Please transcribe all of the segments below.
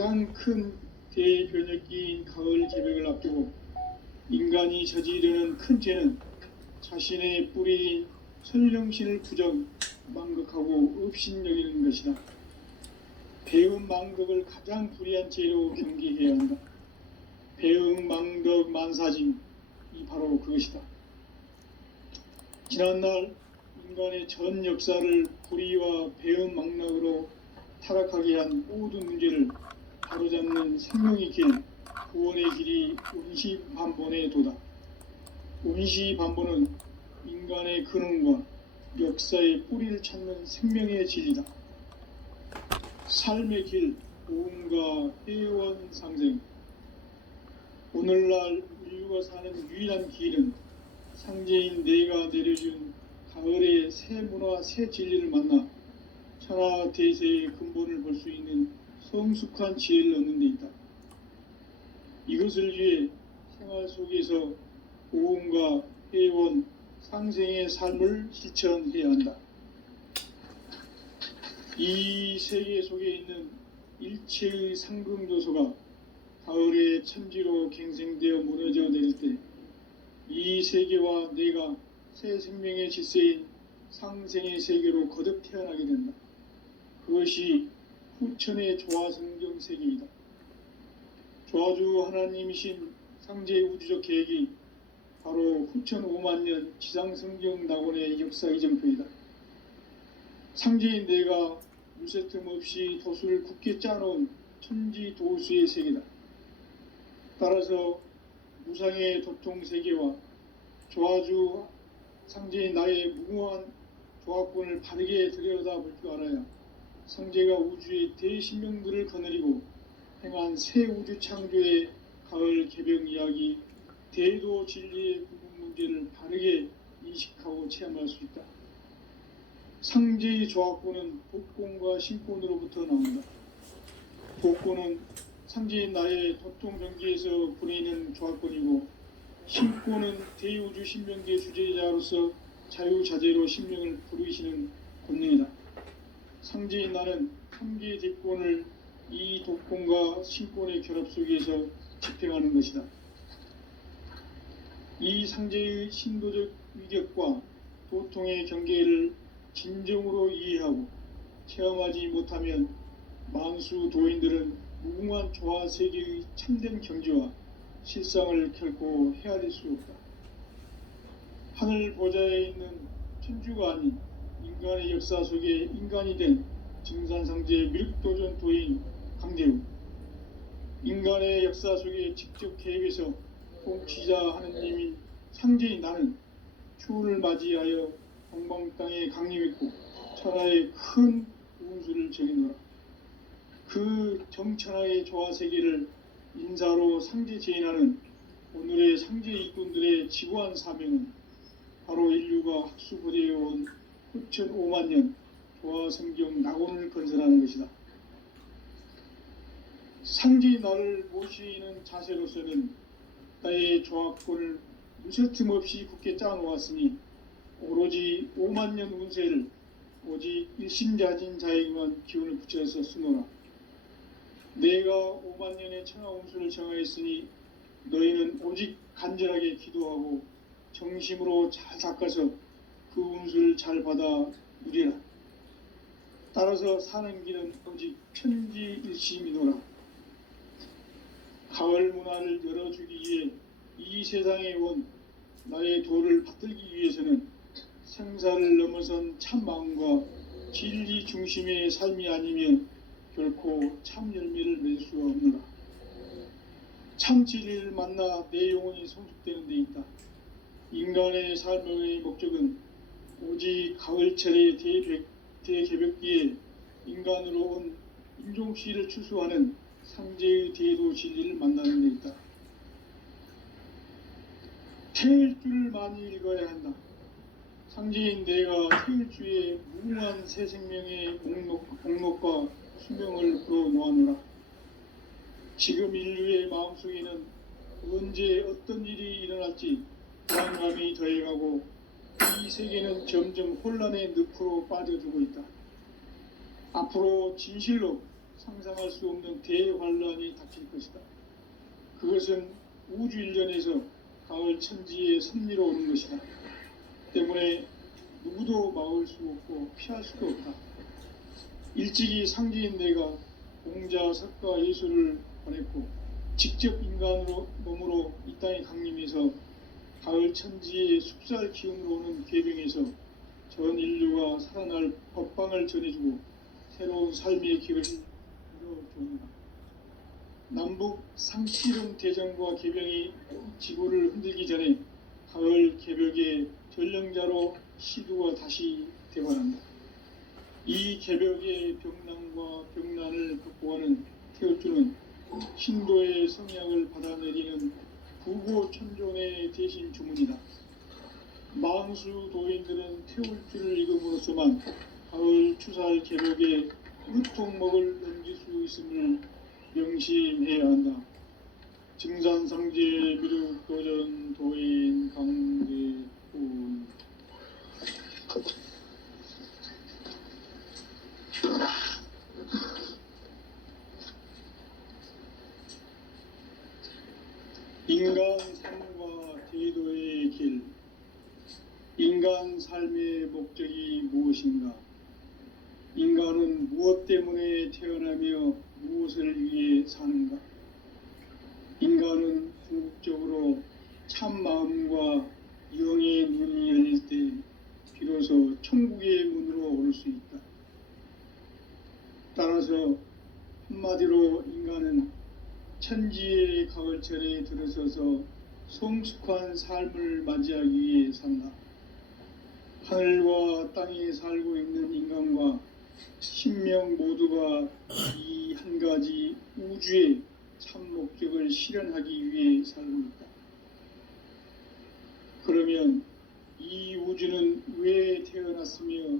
가장 큰 대변혁기인 가을 개벽을 앞두고 인간이 저지르는 큰 죄는 자신의 뿌리인 선령신을 부정, 망극하고 업신여기는 것이다. 배음 망덕을 가장 불의한 죄로 경계해야 한다. 배음 망덕 만사징이 바로 그것이다. 지난날 인간의 전 역사를 불의와 배음 망락으로 타락하게 한 모든 문제를 바로잡는 생명의 길, 구원의 길이 운시반본의 도다. 운시반본은 인간의 근원과 역사의 뿌리를 찾는 생명의 진리다. 삶의 길, 오음과 회원상생. 오늘날 인류가 사는 유일한 길은 상제인 내가 내려준 가을의 새 문화, 새 진리를 만나 천하 대세의 근본을 볼 수 있는 성숙한 지혜를 얻는 데 있다. 이것을 위해 생활 속에서 오음과 회원, 상생의 삶을 실천해야 한다. 이 세계 속에 있는 일체의 상금조소가 가을의 천지로 갱생되어 무너져 내릴 때 이 세계와 내가 새 생명의 질서인 상생의 세계로 거듭 태어나게 된다. 그것이 후천의 조화성경 세계이다. 조화주 하나님이신 상제의 우주적 계획이 바로 후천 5만년 지상성경 낙원의 역사 이정표이다. 상제인 내가 무쇠틈 없이 도수를 굳게 짜놓은 천지 도수의 세계다. 따라서 무상의 도통 세계와 조화주 상제인 나의 무궁한 조합권을 바르게 들여다볼 줄 알아야 상제가 우주의 대신명들을 거느리고 행한 새 우주 창조의 가을 개벽 이야기, 대도 진리의 구분 문제를 바르게 인식하고 체험할 수 있다. 상제의 조합권은 복권과 신권으로부터 나온다. 복권은 상제인 나의 도통전기에서 보내는 조합권이고, 신권은 대우주 신명계 주제자로서 자유자재로 신명을 부르시는 권능이다. 상제인 나는 3개의 대권을 이 도권과 신권의 결합 속에서 집행하는 것이다. 이 상제의 신도적 위격과 도통의 경계를 진정으로 이해하고 체험하지 못하면 만수 도인들은 무궁한 조화 세계의 참된 경지와 실상을 결코 헤아릴 수 없다. 하늘 보좌에 있는 천주가 아닌 인간의 역사 속에 인간이 된 증산상제 미륵도전 도인 강대우, 인간의 역사 속에 직접 개입해서 통치자 하느님인 상제인 나는 추운을 맞이하여 동방 땅에 강림했고 천하의 큰 운수를 적이노라. 그 정천하의 조화 세계를 인사로 상제 제인하는 오늘의 상제 일꾼들의 지구한 사명은 바로 인류가 학수고대해온 후천 5만년 조화 성경 낙원을 건설하는 것이다. 상제의 나를 모시는 자세로서는 나의 조합권을 무쇠틈 없이 굳게 짜놓았으니 오로지 5만년 운세를 오직 일심자진 자에게만 기운을 붙여서 쓰노라. 내가 5만년의 천하 운수를 정하였으니 너희는 오직 간절하게 기도하고 정심으로 잘 닦아서 그 운수를 잘 받아 누리라. 따라서 사는 길은 오직 편지일심이노라. 가을 문화를 열어주기 위해 이 세상에 온 나의 도를 받들기 위해서는 생사를 넘어선 참 마음과 진리 중심의 삶이 아니면 결코 참 열매를 맺을 수가 없노라. 참 진리를 만나 내 영혼이 성숙되는 데 있다. 인간의 삶의 목적은 오직 가을철의 대개벽기에 인간으로 온 인종씨를 추수하는 상제의 대도 진리를 만나는 데 있다. 태일주를 많이 읽어야 한다. 상제인 내가 태일주의 무궁한 새 생명의 목록과 수명을 풀어놓아노라. 지금 인류의 마음속에는 언제 어떤 일이 일어날지 불안감이 더해가고 이 세계는 점점 혼란의 늪으로 빠져들고 있다. 앞으로 진실로 상상할 수 없는 대환란이 닥칠 것이다. 그것은 우주 일련에서 가을 천지의 섭리로 오는 것이다. 때문에 누구도 막을 수 없고 피할 수도 없다. 일찍이 상제인 내가 공자, 석가, 예수를 보냈고 직접 인간으로 몸으로 이 땅에 강림해서 가을 천지의 숲살 기운으로 오는 궤병에서 전 인류가 살아날 법방을 전해주고 새로운 삶의 길을 열어줍니다. 남북 상씨름 대전과 개병이 지구를 흔들기 전에 가을 개벽의 전령자로 시두가 다시 되관한다. 이 개벽의 병난과 병난을 극복하는 태울주는 신도의 성약을 받아내리는 부고천존의 대신 주문이다. 망수 도인들은 태울주를 읽음으로써만 가을 추살 개벽의 으통목을 넘길 수 있음을 명심해야 한다. 증산상제 미륵도전 도인 강대훈. 인간 삶과 제도의 길. 인간 삶의 목적이 무엇인가? 인간은 무엇 때문에 태어나며 무엇을 위해 사는가? 인간은 궁극적으로 참 마음과 영의 눈이 열릴 때 비로소 천국의 문으로 오를 수 있다. 따라서 한마디로 인간은 천지의 가을철에 들어서서 성숙한 삶을 맞이하기 위해 산다. 하늘과 땅에 살고 있는 인간과 신명 모두가 이 한 가지 우주의 참 목적을 실현하기 위해 살고 있다. 그러면 이 우주는 왜 태어났으며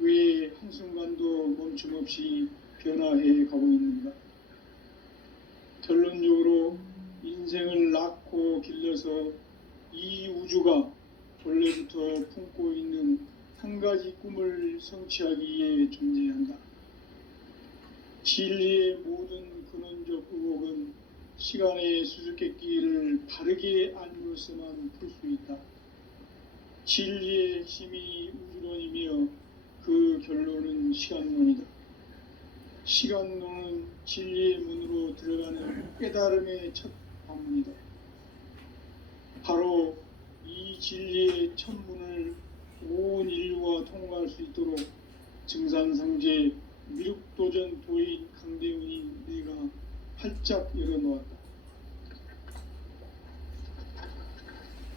왜 한순간도 멈춤없이 변화해 가고 있는가? 결론적으로 인생을 낳고 길러서 이 우주가 원래부터 품고 있는 한 가지 꿈을 성취하기 위해 존재한다. 진리의 모든 근원적 의혹은 시간의 수수께끼를 바르게 알므로서만 풀 수 있다. 진리의 핵심이 우주론이며 그 결론은 시간론이다. 시간론은 진리의 문으로 들어가는 깨달음의 첫 관문이다. 바로 이 진리의 첫 문을 온 인류가 통과할 수 있도록 증산상제 미륵도전 도인 강대훈이 내가 활짝 열어놓았다.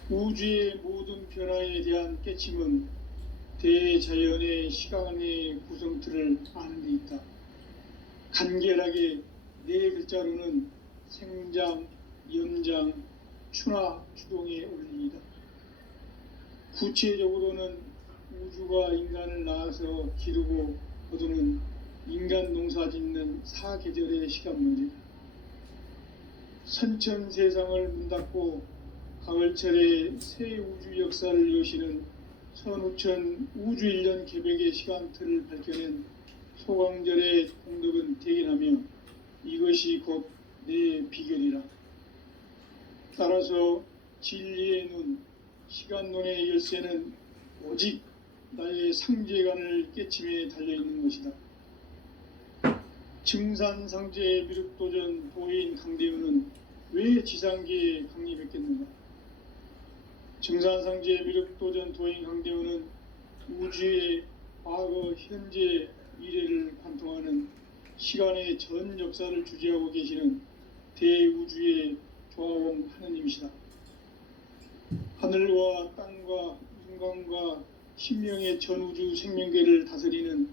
우주의 모든 변화에 대한 깨침은 대자연의 시간의 구성틀을 아는 데 있다. 간결하게 네 글자로는 생장, 연장, 추나 추동의 원리이다. 구체적으로는 우주가 인간을 낳아서 기르고 거두는 인간 농사 짓는 사계절의 시간 문제다. 선천 세상을 문 닫고 가을철에 새 우주 역사를 여시는 선우천 우주일년 개벽의 시간틀을 밝혀낸 소강절의 공덕은 대견하며 이것이 곧 내 비결이라. 따라서 진리의 눈, 시간론의 열쇠는 오직 나의 상제관을 깨침에 달려있는 것이다. 증산상제 미륵도전 도인 강대훈은 왜 지상계에 강림했겠는가? 증산상제 미륵도전 도인 강대훈은 우주의 과거, 현재, 미래를 관통하는 시간의 전 역사를 주재하고 계시는 대우주의 조화원 하느님이시다. 하늘과 땅과 인간과 신명의 전우주 생명계를 다스리는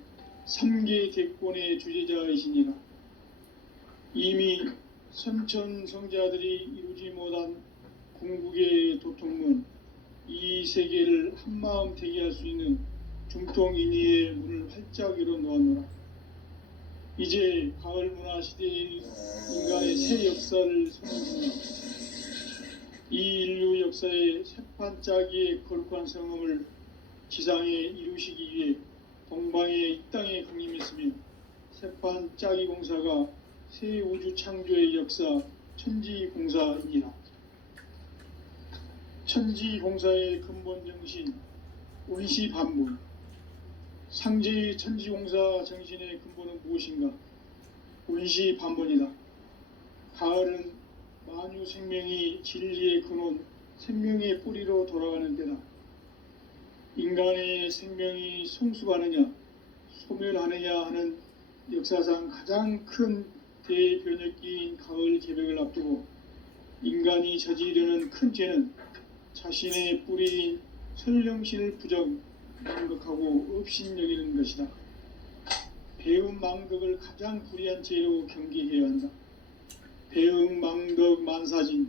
3계 객권의 주제자이시니라. 이미 선천성자들이 이루지 못한 궁극의 도통문, 이 세계를 한마음 되게 할 수 있는 중통인의의 문을 활짝 열어놓았노라. 이제 가을 문화 시대의 인간의 새 역사를 선언합니다. 이 인류 역사의 새판짜기의 거룩한 성음을 지상에 이루시기 위해 동방의 이 땅에 강림했으며 세판 짜기 공사가 새 우주 창조의 역사 천지공사입니다. 천지공사의 근본 정신 원시반복. 상제의 천지공사 정신의 근본은 무엇인가? 원시반복이다. 가을은 만유 생명이 진리의 근원, 생명의 뿌리로 돌아가는 때다. 인간의 생명이 성숙하느냐, 소멸하느냐 하는 역사상 가장 큰 대변혁기인 가을 개벽을 앞두고 인간이 저지르는 큰 죄는 자신의 뿌리인 설령신을 망각하고 업신여기는 것이다. 배은망덕을 가장 불의한 죄로 경계해야 한다. 배은망덕 만사진이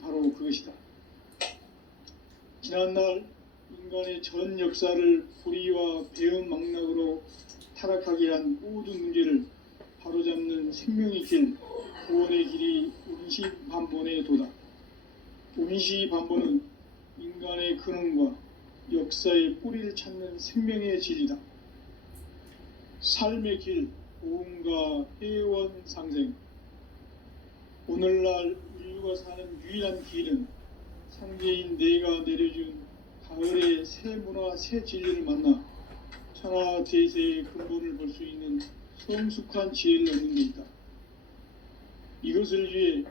바로 그것이다. 지난날 인간의 전 역사를 불의와 배은망덕으로 타락하게 한 모든 문제를 바로잡는 생명의 길, 구원의 길이 원시반본의 도다. 원시반본은 인간의 근원과 역사의 뿌리를 찾는 생명의 질이다. 삶의 길, 고음과 회원 상생. 오늘날 인류가 사는 유일한 길은 상제인 내가 내려준 가을의 새 문화, 새 진리를 만나 천하 대세의 근본을 볼 수 있는 성숙한 지혜를 얻는 데 있다. 이것을 위해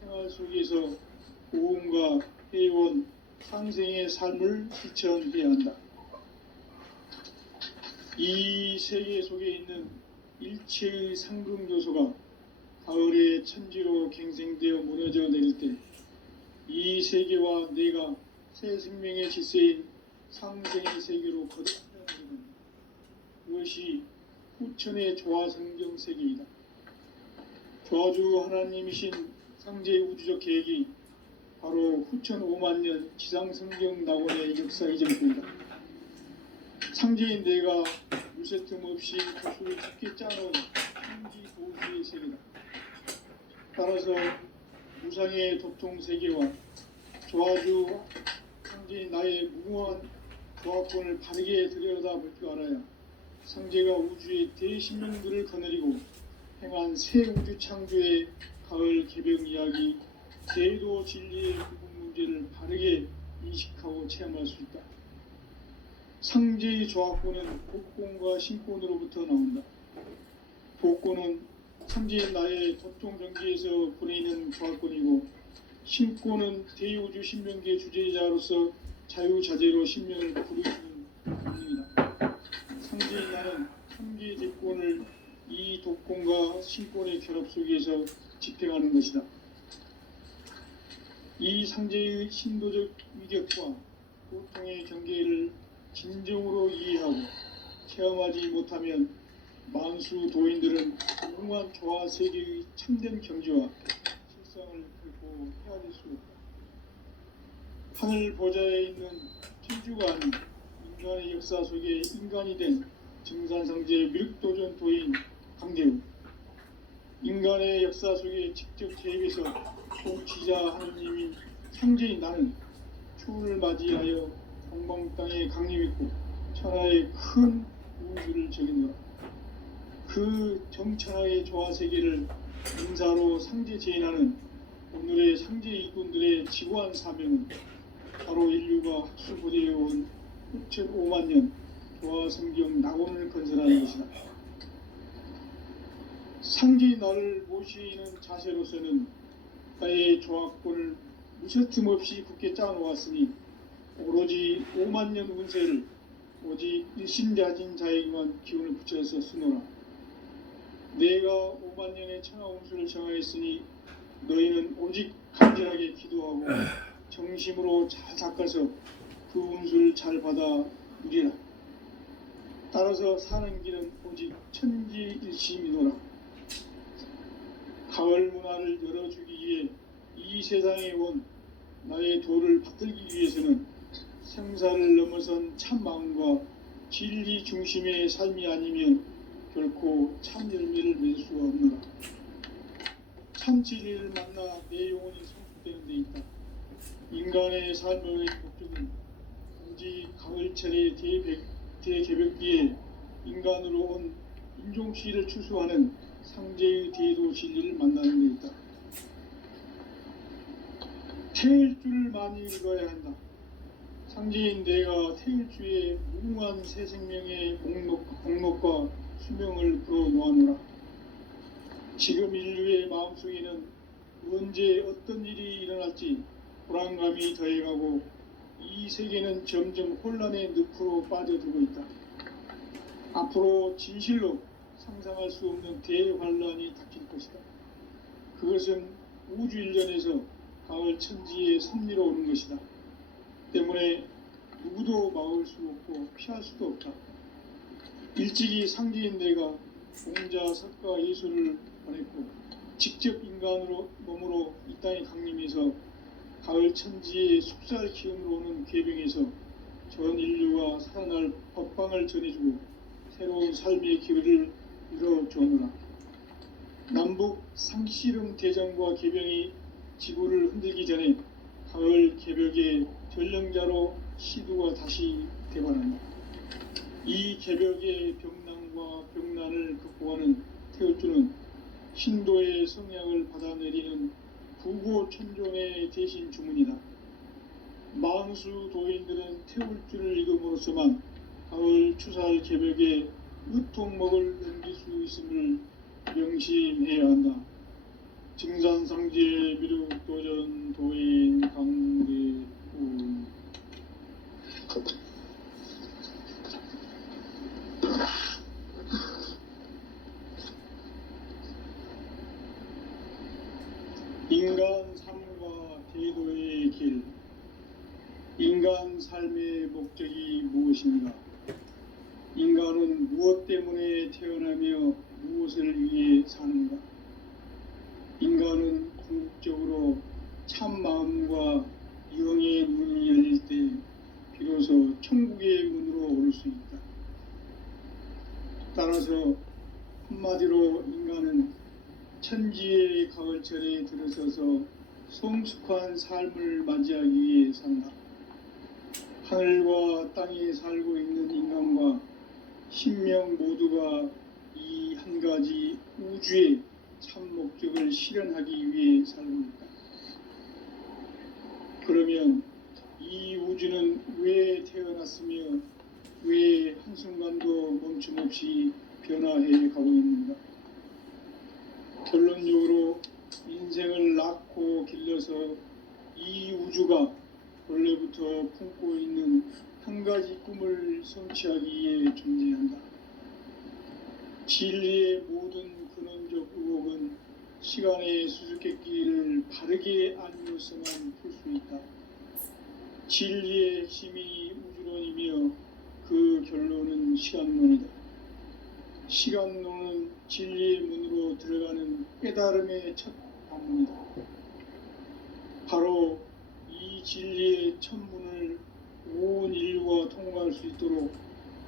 생활 속에서 고음과 회원, 상생의 삶을 실천해야 한다. 이 세계 속에 있는 일체의 상금 요소가 가을의 천지로 갱생되어 무너져 내릴 때 이 세계와 내가 새 생명의 질서인 상생의 세계로 거듭나는 것은 그것이 후천의 조화성경 세계이다. 조화주 하나님이신 상제의 우주적 계획이 바로 후천 5만년 지상성경 낙원의 역사 이전입니다. 상제인 내가 무쇠틈 없이 도수를 깊게 짜놓은 천지 도수의 세계다. 따라서 무상의 도통 세계와 조화주 상제인 나의 무궁한 조화권을 바르게 들여다볼 줄 알아야 상제가 우주의 대신령들을 거느리고 행한 새 우주 창조의 가을 개벽 이야기, 제도 진리의 기본 문제를 바르게 인식하고 체험할 수 있다. 상제의 조화권은 복권과 신권으로부터 나온다. 복권은 상제인 나의 도통 정기에서 보내는 조화권이고, 신권은 대우주 신명계 주제자로서 자유자재로 신명을 부르시는 권능이다. 상제인 나는 삼계 대권을 이 독권과 신권의 결합 속에서 집행하는 것이다. 이 상제의 신도적 위격과 고통의 경계를 진정으로 이해하고 체험하지 못하면 만수 도인들은 무궁한 조화 세계의 참된 경지와 실상을 결코 헤아릴 수 없다. 하늘 보좌에 있는 천주가 아닌 인간의 역사 속에 인간이 된 증산상제 미륵도전 도인 강대우. 인간의 역사 속에 직접 개입해서 통치자 하느님인 상제인 나는 추운을 맞이하여 동방 땅에 강림했고 천하의 큰 우주를 적인노라. 그 정천하의 조화세계를 인사로 상제 제인하는 오늘의 상제 일꾼들의 지구한 사명은 바로 인류가 학수부대해온 후천 5만년 조화성경 낙원을 건설하는 것이다. 상제의 나를 모시는 자세로서는 나의 조화권을 무쇠틈 없이 굳게 짜놓았으니 오로지 5만년 운세를 오직 일심자진 자에게만 기운을 붙여서 쓰노라. 내가 5만년의 천하운수를 정하였으니 너희는 오직 간절하게 기도하고 정심으로 잘 닦아서 그 운수를 잘 받아 누리라. 따라서 사는 길은 오직 천지일심이노라. 가을 문화를 열어주기 위해 이 세상에 온 나의 도를 받들기 위해서는 생사를 넘어선 참 마음과 진리 중심의 삶이 아니면 결코 참 열매를 맺을 수가 없노라. 참 진리를 만나 내 영혼이 성숙되는 데 있다. 인간의 삶의 목적은 오직 가을철의 대개벽기에 인간으로 온 인종시를 추수하는 상제의 대도 진리를 만나는 데 있다. 태일주를 많이 읽어야 한다. 상제인 내가 태일주의 무궁한 새 생명의 목록과 수명을 풀어놓아노라. 지금 인류의 마음속에는 언제 어떤 일이 일어날지 불안감이 더해가고 이 세계는 점점 혼란의 늪으로 빠져들고 있다. 앞으로 진실로 상상할 수 없는 대환란이 닥칠 것이다. 그것은 우주 일련에서 가을 천지의 섭리로 오는 것이다. 때문에 누구도 막을 수 없고 피할 수도 없다. 일찍이 상제인 내가 공자, 석가, 예수를 보냈고 직접 인간으로 몸으로 이 땅에 강림해서 가을 천지의 숙살 기운으로 오는 궤병에서 전 인류가 살아날 법방을 전해주고 새로운 삶의 기회를 이뤄주노라. 남북 상씨름 대전과 궤병이 지구를 흔들기 전에 가을 개벽의 전령자로 시두가 다시 대관한다. 이 개벽의 병난과 병난을 극복하는 태울주는 신도의 성약을 받아내리는 구고천종의 대신 주문이다. 망수 도인들은 태울주를 읽음으로써만 가을 추살 개벽의 으통목을 넘길 수 있음을 명심해야 한다. 증산상제 미륵도전 도인 강대훈. 인간 삶과 대도의 길. 인간 삶의 목적이 무엇인가? 인간은 무엇 때문에 태어나며 무엇을 위해 사는가? 인간은 궁극적으로 참 마음과 영의 문이 열릴 때 비로소 천국의 문으로 올 수 있다. 따라서 한마디로 인간은 천지의 가을철에 들어서서 성숙한 삶을 맞이하기 위해 산다. 하늘과 땅에 살고 있는 인간과 신명 모두가 이 한 가지 우주의 참 목적을 실현하기 위해 살고 있다. 그러면 이 우주는 왜 태어났으며 왜 한순간도 멈춤없이 변화해 가고 있는가? 결론적으로 인생을 낳고 길러서 이 우주가 원래부터 품고 있는 한 가지 꿈을 성취하기 위해 존재한다. 진리의 모든 근원적 의혹은 시간의 수수께끼를 바르게 알면서만 풀 수 있다. 진리의 핵심이 우주론이며 그 결론은 시간론이다. 시간론은 진리의 문으로 들어가는 깨달음의 첫 방문이다. 바로 이 진리의 첫 문을 온 인류가 통과할 수 있도록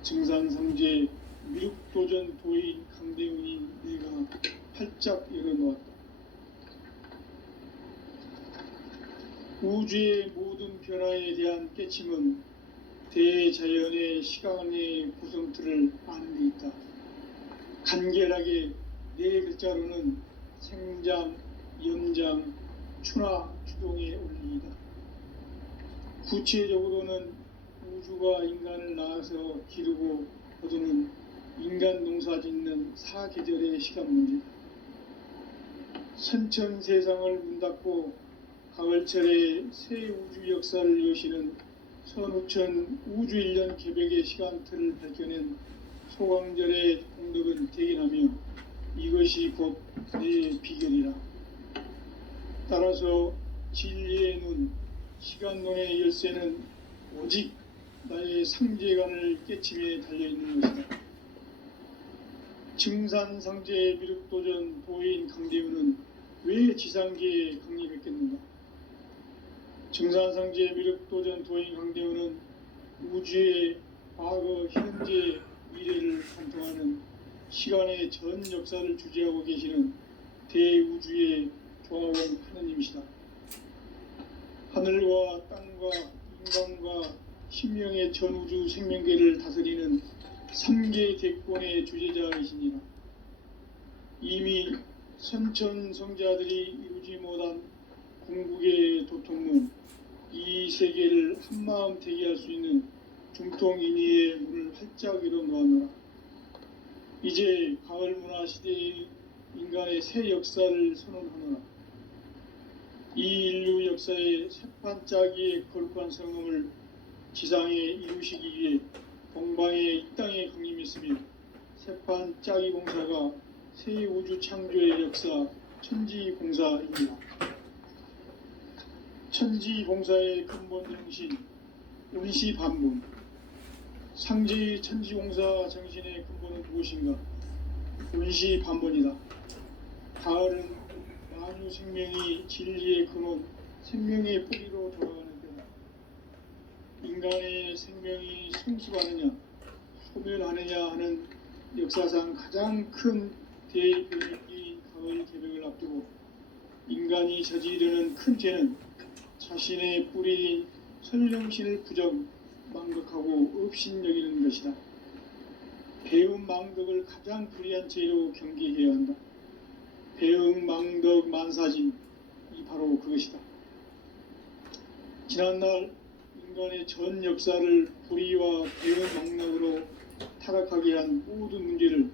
증산상제 미륵도전 도인 강대훈이 내가 활짝 열어놓았다. 우주의 모든 변화에 대한 깨침은 대자연의 시간의 구성틀을 아는 데 있다. 간결하게 네 글자로는 생장, 연장, 추나 추동의 원리이다. 구체적으로는 우주가 인간을 낳아서 기르고 거두는 인간 농사 짓는 사계절의 시간 문제다. 선천 세상을 문 닫고 가을철에 새 우주 역사를 여시는 선우천 우주 일년 개벽의 시간틀을 밝혀낸 소강절의 공덕은 대견하며 이것이 곧 내 비결이라. 따라서 진리의 눈, 시간론의 열쇠는 오직 나의 상제관을 깨침에 달려있는 것이다. 증산상제 미륵도전 도인 강대훈은 왜 지상계에 강림했겠는가? 증산상제 미륵도전 도인 강대훈은 우주의 과거, 현재, 미래를 관통하는 시간의 전 역사를 주재하고 계시는 대우주의 조화원 하느님이시다. 하늘과 땅과 인간과 신명의 전우주 생명계를 다스리는 삼계 대권의 주제자이시니라. 이미 선천성자들이 이루지 못한 궁극의 도통문 이 세계를 한마음 되게 할 수 있는 중통인의의 문을 활짝 열어놓았노라. 이제 가을 문화 시대의 인간의 새 역사를 선언하노라. 이 인류 역사의 새판짜기의 거룩한 성음을 지상에 이루시기 위해 동방에 이 땅에 강림했으며 새판짜기 공사가 새 우주 창조의 역사 천지공사입니다. 천지공사의 근본 정신 운시반분. 상제의 천지공사 정신의 근본은 무엇인가? 운시반분이다. 가을은 만유 생명이 진리의 근원, 생명의 뿌리로 돌아가는 때다. 인간의 생명이 성숙하느냐, 소멸하느냐 하는 역사상 가장 큰 대변혁이 가을 개벽을 앞두고 인간이 저지르는 큰 죄는 자신의 뿌리인 설령신을 부정, 망덕하고 업신여기는 것이다. 배음 망덕을 가장 불의한 죄로 경계해야 한다. 배음 망덕 만사진 이 바로 그것이다. 지난날 인간의 전 역사를 불의와 배음 망덕으로 타락하게 한 모든 문제를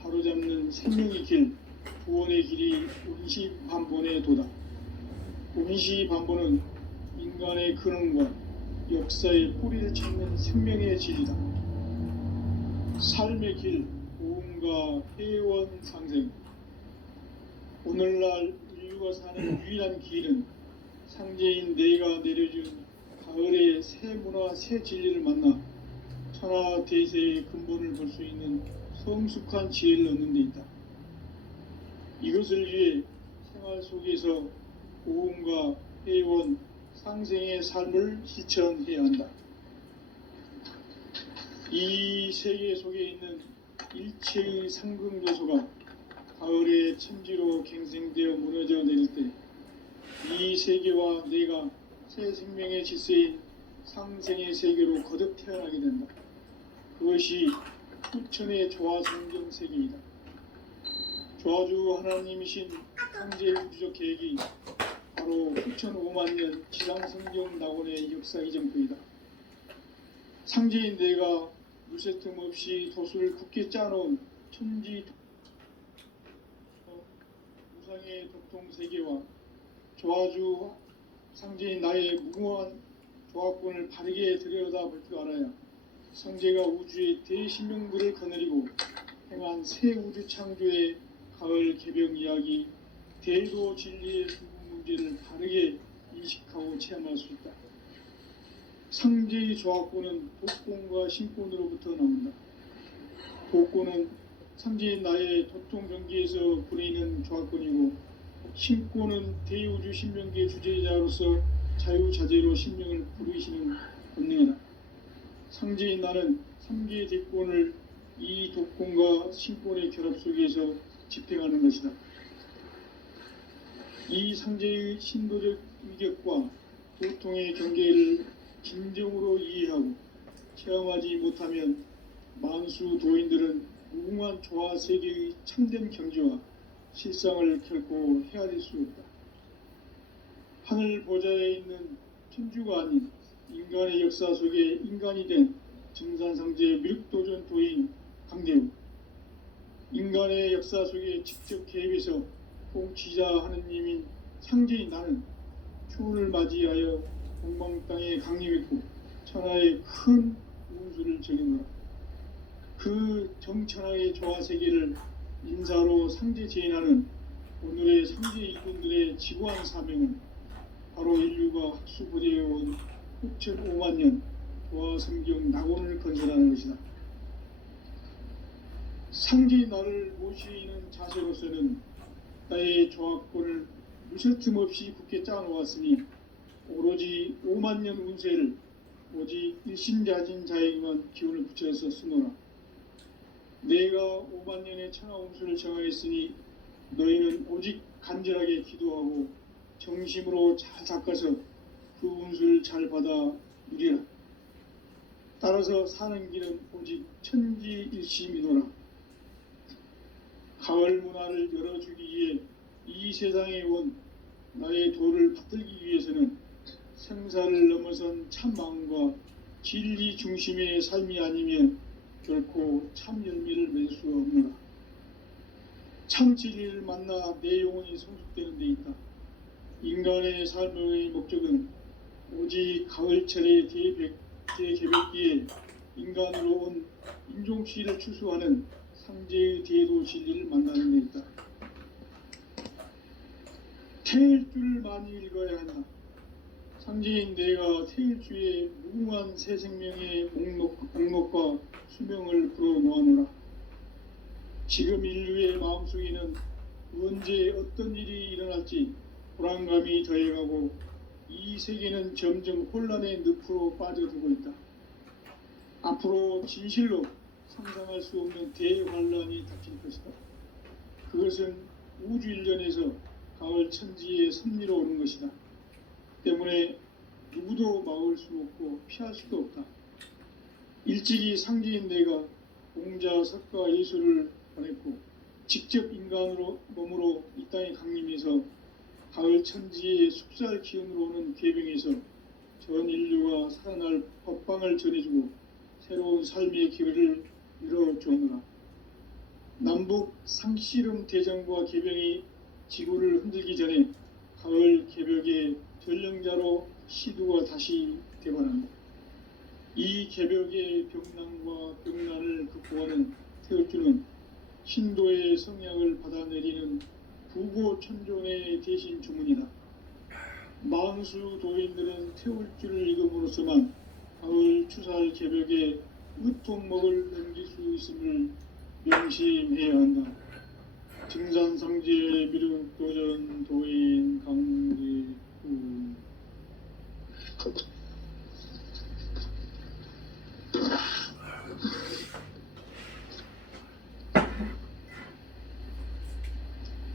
바로잡는 생명의 길, 구원의 길이 운시반본의 도다. 운시반본은 인간의 근원과 역사의 뿌리를 찾는 생명의 질이다. 삶의 길, 고음과 회원 상생. 오늘날 인류가 사는 유일한 길은 상제인 내가 내려준 가을의 새 문화, 새 진리를 만나 천하 대세의 근본을 볼 수 있는 성숙한 지혜를 얻는 데 있다. 이것을 위해 생활 속에서 고음과 회원, 상생의 삶을 실천해야 한다. 이 세계 속에 있는 일체의 상금요소가 가을의 천지로 갱생되어 무너져 내릴 때 이 세계와 내가 새 생명의 질서인 상생의 세계로 거듭 태어나게 된다. 그것이 후천의 조화성경 세계이다. 조화주 하나님이신 상제의 우주적 계획이 바로 후천 5만 년 지상성경 낙원의 역사 이정표이다. 상제인 내가 물새 틈 없이 도수를 굳게 짜놓은 천지 무상의 도통 세계와 조화주 상제인 나의 무궁한 조합권을 바르게 들여다볼 줄 알아야 상제가 우주의 대신명들을 거느리고 행한 새 우주 창조의 가을 개벽 이야기, 대도 진리의 부분 문제를 바르게 인식하고 체험할 수 있다. 상제의 조합권은 독권과 신권으로부터 나온다. 독권은 상제인 나의 도통 경계에서 부리는 조합권이고 신권은 대우주 신명계 주제자로서 자유자재로 신명을 부르시는 본능이다. 상제인 나는 3개의 대권을 이 독권과 신권의 결합 속에서 집행하는 것이다. 이 상제의 신도적 위격과 도통의 경계를 진정으로 이해하고 체험하지 못하면 만수 도인들은 무궁한 조화 세계의 참된 경지와 실상을 결코 헤아릴 수 없다. 하늘 보좌에 있는 천주가 아닌 인간의 역사 속에 인간이 된 정산상제 미륵도전 도인 강대우, 인간의 역사 속에 직접 개입해서 통치자 하느님인 상제인 나는 추운을 맞이하여 동방 땅에 강림했고 천하의 큰 운수를 적이노라. 그 정천하의 조화 세계를 인사로 상제 제인하는 오늘의 상제 이분들의 지구한 사명은 바로 인류가 학수부대해온 후천 5만 년 조화성경 낙원을 건설하는 것이다. 상제의 나를 모시는 자세로서는 나의 조합권을 무쇠틈 없이 굳게 짜놓았으니 오로지 5만 년 운세를 오직 일심자진 자에게만 기운을 붙여서 쓰노라. 내가 5만 년의 천하 운수를 정하였으니 너희는 오직 간절하게 기도하고 정심으로 잘 닦아서 그 운수를 잘 받아 누리라. 따라서 사는 길은 오직 천지일심이노라. 가을 문화를 열어주기 위해 이 세상에 온 나의 도를 받들기 위해서는 생사를 넘어선 참 마음과 진리 중심의 삶이 아니면 결코 참 열매를 맺을 수 없노라. 참 진리를 만나 내 영혼이 성숙되는 데 있다. 인간의 삶의 목적은 오직 가을철의 대개벽기에 인간으로 온 인종씨를 추수하는 상제의 대도 진리를 만나는 데 있다. 태일주를 많이 읽어야 한다. 상제인 내가 태일주의 무궁한 새 생명의 목록과 수명을 불어놓아노라. 지금 인류의 마음속에는 언제 어떤 일이 일어날지 불안감이 더해가고 이 세계는 점점 혼란의 늪으로 빠져들고 있다. 앞으로 진실로 상상할 수 없는 대환란이 닥칠 것이다. 그것은 우주 일련에서 가을 천지의 섭리로 오는 것이다. 때문에 누구도 막을 수 없고 피할 수도 없다. 일찍이 상제인 내가 공자, 석가, 예수를 보냈고 직접 인간으로 몸으로 이 땅에 강림해서 가을 천지의 숲살 기운으로 오는 계병에서 전 인류가 살아날 법방을 전해주고 새로운 삶의 기회를 이뤄주었노라. 남북 상씨름 대전과 계병이 지구를 흔들기 전에 가을 개벽의 전령자로 시두가 다시 되관한다. 이 개벽의 병난과 병난을 극복하는 태울주는 신도의 성약을 받아내리는 부고천존의 대신 주문이다. 망수 도인들은 태울주를 읽음으로써만 가을 추살 개벽의 으통목을 넘길 수 있음을 명심해야 한다. 증산상제 미륵도전 도인 강제후.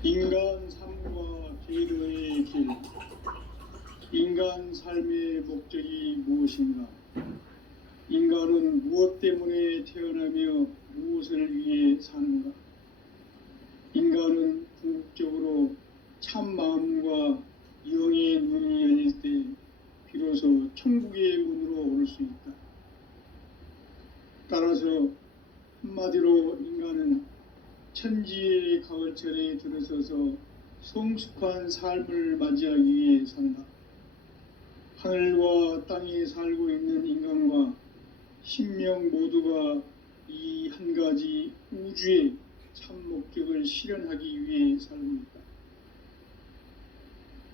인간 삶과 계도의 길. 인간 삶의 목적이 무엇인가? 인간은 무엇 때문에 태어나며 무엇을 위해 사는가? 인간은 궁극적으로 참 마음과 영의 눈이 열릴 때 비로소 천국의 문으로 오를 수 있다. 따라서 한마디로 인간은 천지의 가을철에 들어서서 성숙한 삶을 맞이하기 위해 산다. 하늘과 땅에 살고 있는 인간과 신명 모두가 이 한 가지 우주의 참 목적을 실현하기 위해 살고 있다.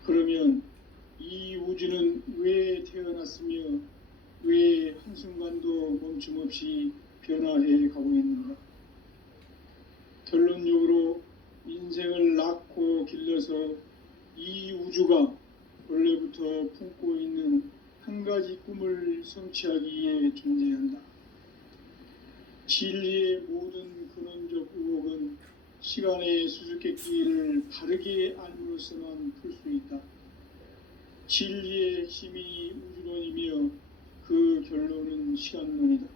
그러면 이 우주는 왜 태어났으며 왜 한순간도 멈춤없이 변화해 가고 있는가? 결론적으로 인생을 낳고 길러서 이 우주가 원래부터 품고 있는 한 가지 꿈을 성취하기 위해 존재한다. 진리의 모든 근원적 의혹은 시간의 수수께끼를 바르게 알므로서만 풀 수 있다. 진리의 핵심이 우주론이며 그 결론은 시간론이다.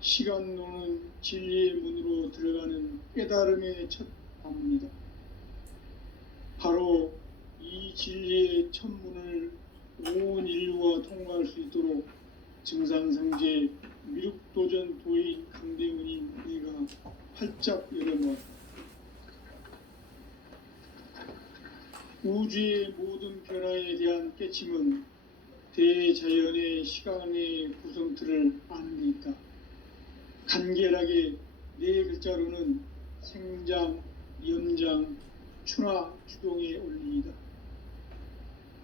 시간론은 진리의 문으로 들어가는 깨달음의 첫 관문이다. 바로 이 진리의 첫 문을 온 인류가 통과할 수 있도록 증산상제 미륵도전 도인 강대문인 내가 활짝 열어놓았다. 우주의 모든 변화에 대한 깨침은 대자연의 시간의 구성틀을 아는 데 있다. 간결하게 네 글자로는 생장, 연장, 추나, 추동의 원리이다.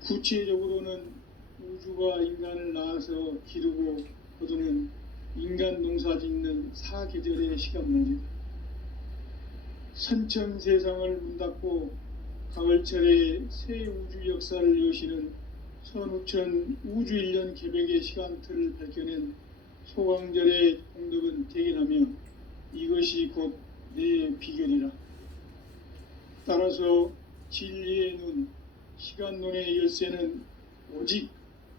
구체적으로는 우주가 인간을 낳아서 기르고 거두는 인간 농사 짓는 사계절의 시간론이다. 선천세상을 문닫고 가을철에 새 우주 역사를 여시는 선우천 우주일년 개벽의 시간틀을 밝혀낸 소강절의 공덕은 대견하며 이것이 곧 내 비결이라. 따라서 진리의 눈, 시간론의 열쇠는 오직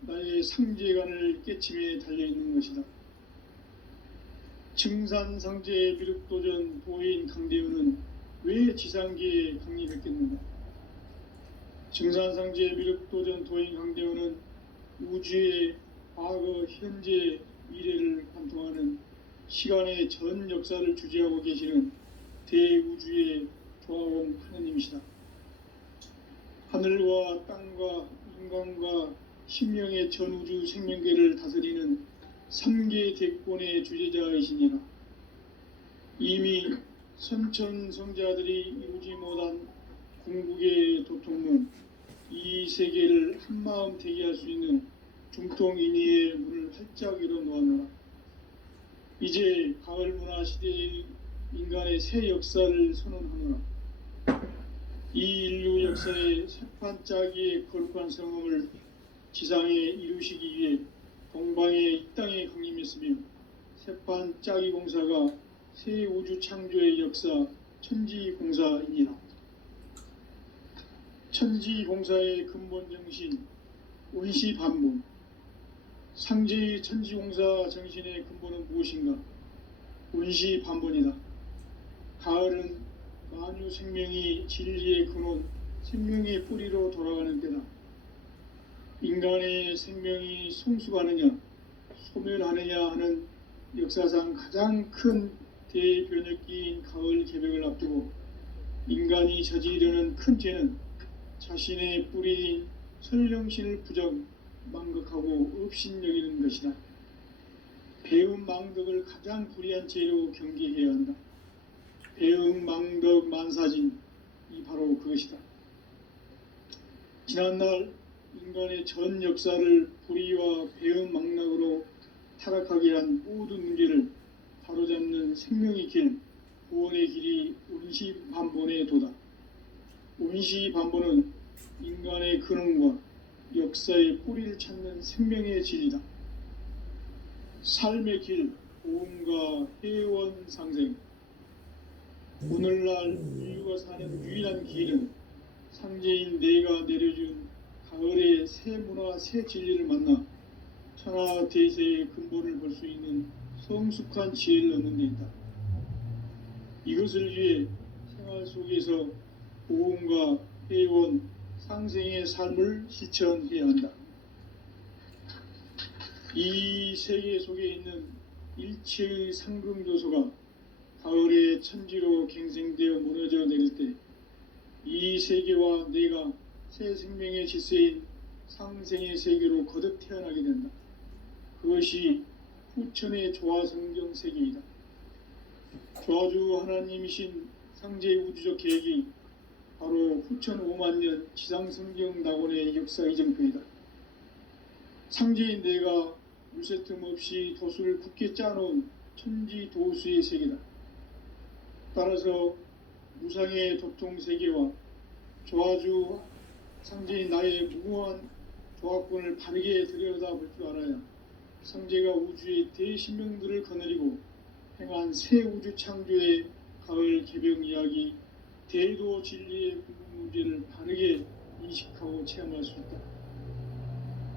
나의 상제관을 깨침에 달려있는 것이다. 증산상제 미륵도전 도인 강대우는 왜 지상계에 강림했겠는가? 증산상제 미륵도전 도인 강대우는 우주의 과거, 현재, 미래를 관통하는 시간의 전 역사를 주재하고 계시는 대우주의 조화원 하느님이시다. 하늘과 땅과 인간과 신명의 전우주 생명계를 다스리는 3계 대권의 주재자이시니라. 이미 선천성자들이 이루지 못한 궁극의 도통문, 이 세계를 한마음 대기할 수 있는 중통인의의 문을 활짝 열어놓았노라. 이제 가을 문화 시대의 인간의 새 역사를 선언하노라. 이 인류 역사의 새판짜기의 거룩한 성음을 지상에 이루시기 위해 동방의 이 땅에 강림했으며 새판짜기 공사가 새 우주 창조의 역사 천지공사이니라. 천지공사의 근본 정신 원시반본. 상제의 천지공사 정신의 근본은 무엇인가? 원시반본이다. 가을은 만유 생명이 진리의 근원, 생명의 뿌리로 돌아가는 때다. 인간의 생명이 성숙하느냐, 소멸하느냐 하는 역사상 가장 큰 대변혁기인 가을 개벽을 앞두고 인간이 저지르는 큰 죄는 자신의 뿌리인 설령신을 부정, 망극하고 업신여기는 것이다. 배음 망덕을 가장 불의한 죄로 경계해야 한다. 배음 망덕 만사진, 이 바로 그것이다. 지난날 인간의 전 역사를 불의와 배음 망락으로 타락하게 한 모든 문제를 바로잡는 생명의 길, 구원의 길이 원시반본의 도다. 원시반본은 인간의 근원과 역사의 뿌리를 찾는 생명의 질이다. 삶의 길, 보험과 회원 상생. 오늘날 인류가 사는 유일한 길은 상제인 내가 내려준 가을의 새 문화, 새 진리를 만나 천하대세의 근본을 볼 수 있는 성숙한 지혜를 얻는 데 있다. 이것을 위해 생활 속에서 보험과 회원, 상생의 삶을 실천해야 한다. 이 세계 속에 있는 일체의 상금요소가 가을의 천지로 갱생되어 무너져 내릴 때 이 세계와 내가 새 생명의 질서인 상생의 세계로 거듭 태어나게 된다. 그것이 후천의 조화성경 세계이다. 조화주 하나님이신 상제의 우주적 계획이 바로 후천 5만년 지상성경 낙원의 역사 이정표이다. 상제인 내가 물새틈 없이 도수를 굳게 짜놓은 천지 도수의 세계다. 따라서 무상의 도통 세계와 조화주 상제인 나의 무궁한 조합권을 바르게 들여다볼 줄 알아야 상제가 우주의 대신명들을 거느리고 행한 새 우주 창조의 가을 개벽 이야기, 대도 진리의 문제를 바르게 인식하고 체험할 수 있다.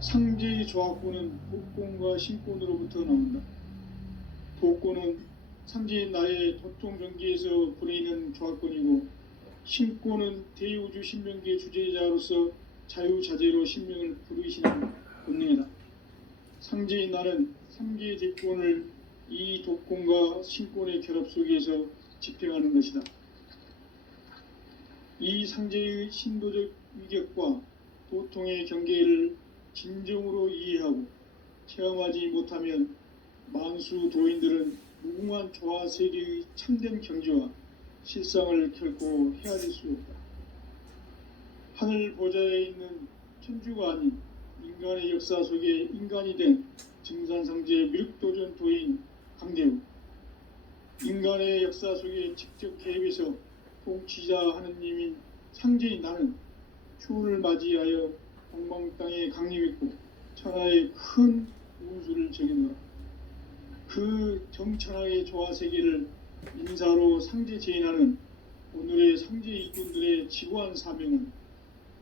상제의 조합권은 복권과 신권으로부터 나온다. 복권은 상제인 나의 도통 경계에서 부리는 조합권이고, 신권은 대우주 신명계 주제자로서 자유자재로 신명을 부르시는 본능이다. 상제인 나는 3개의 대권을 이 독권과 신권의 결합 속에서 집행하는 것이다. 이 상제의 신도적 위격과 도통의 경계를 진정으로 이해하고 체험하지 못하면 만수 도인들은 무궁한 조화 세계의 참된 경지와 실상을 결코 헤아릴 수 없다. 하늘 보좌에 있는 천주가 아닌 인간의 역사 속에 인간이 된 증산상제 미륵도전 도인 강대우, 인간의 역사 속에 직접 개입해서 통치자 하느님인 상제인 나는 추운을 맞이하여 동방 땅에 강림했고 천하의 큰 운수를 적이노라. 그 정천하의 조화 세계를 인사로 상제 제인하는 오늘의 상제 일꾼들의 지구한 사명은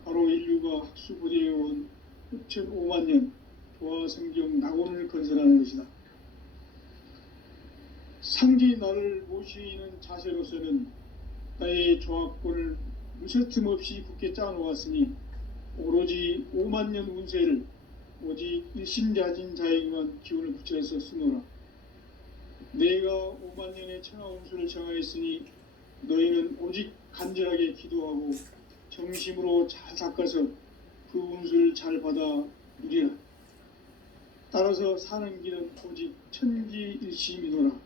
바로 인류가 학수부대해온 6,500만 년 도화성경 낙원을 건설하는 것이다. 상지 나를 모시는 자세로서는 나의 조합권을 무쇠틈 없이 굳게 짜놓았으니 오로지 5만 년 운세를 오직 일심자진 자에게만 기운을 붙여서 쓰노라. 내가 5만 년의 천하 운수를 정하였으니 너희는 오직 간절하게 기도하고 정심으로 잘 닦아서 그 운수를 잘 받아 누리라. 따라서 사는 길은 오직 천지일심이노라.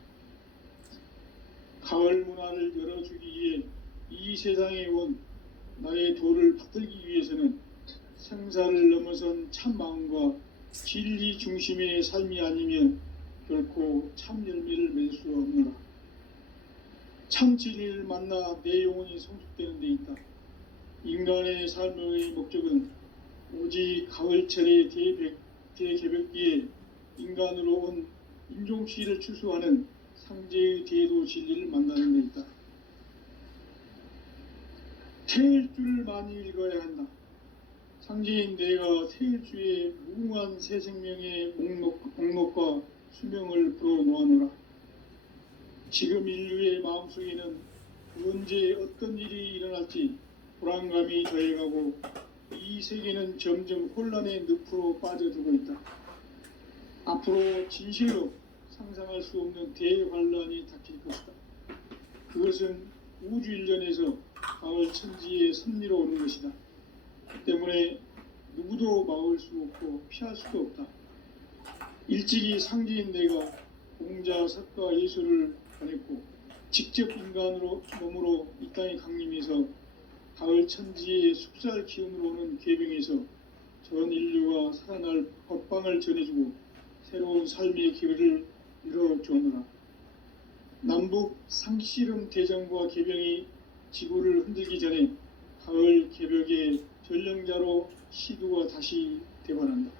가을 문화를 열어주기 위해 이 세상에 온 나의 도를 받들기 위해서는 생사를 넘어선 참 마음과 진리 중심의 삶이 아니면 결코 참 열매를 맺을 수 없노라. 참 진리를 만나 내 영혼이 성숙되는 데 있다. 인간의 삶의 목적은 오직 가을철의 대개벽기에 인간으로 온 인종시를 추수하는 상제의 대도 진리를 만나는 데 있다. 태일주를 많이 읽어야 한다. 상제인 내가 태일주의 무궁한 새 생명의 목록과 수명을 불어놓아노라. 지금 인류의 마음속에는 언제 어떤 일이 일어날지 불안감이 더해가고 이 세계는 점점 혼란의 늪으로 빠져들고 있다. 앞으로 진실로 상상할 수 없는 대환란이 닥칠 것이다. 그것은 우주 일련에서 가을 천지의 섭리로 오는 것이다. 때문에 누구도 막을 수 없고 피할 수도 없다. 일찍이 상제인 내가 공자, 석가, 예술을 보냈고 직접 인간으로 몸으로 이 땅에 강림해서 가을 천지의 숙살 기운으로 오는 계병에서 전 인류가 살아날 법방을 전해주고 새로운 삶의 기회를 이뤄주었노라. 남북 상씨름 대장과 계병이 지구를 흔들기 전에 가을 개벽의 전령자로 시두가 다시 되관한다.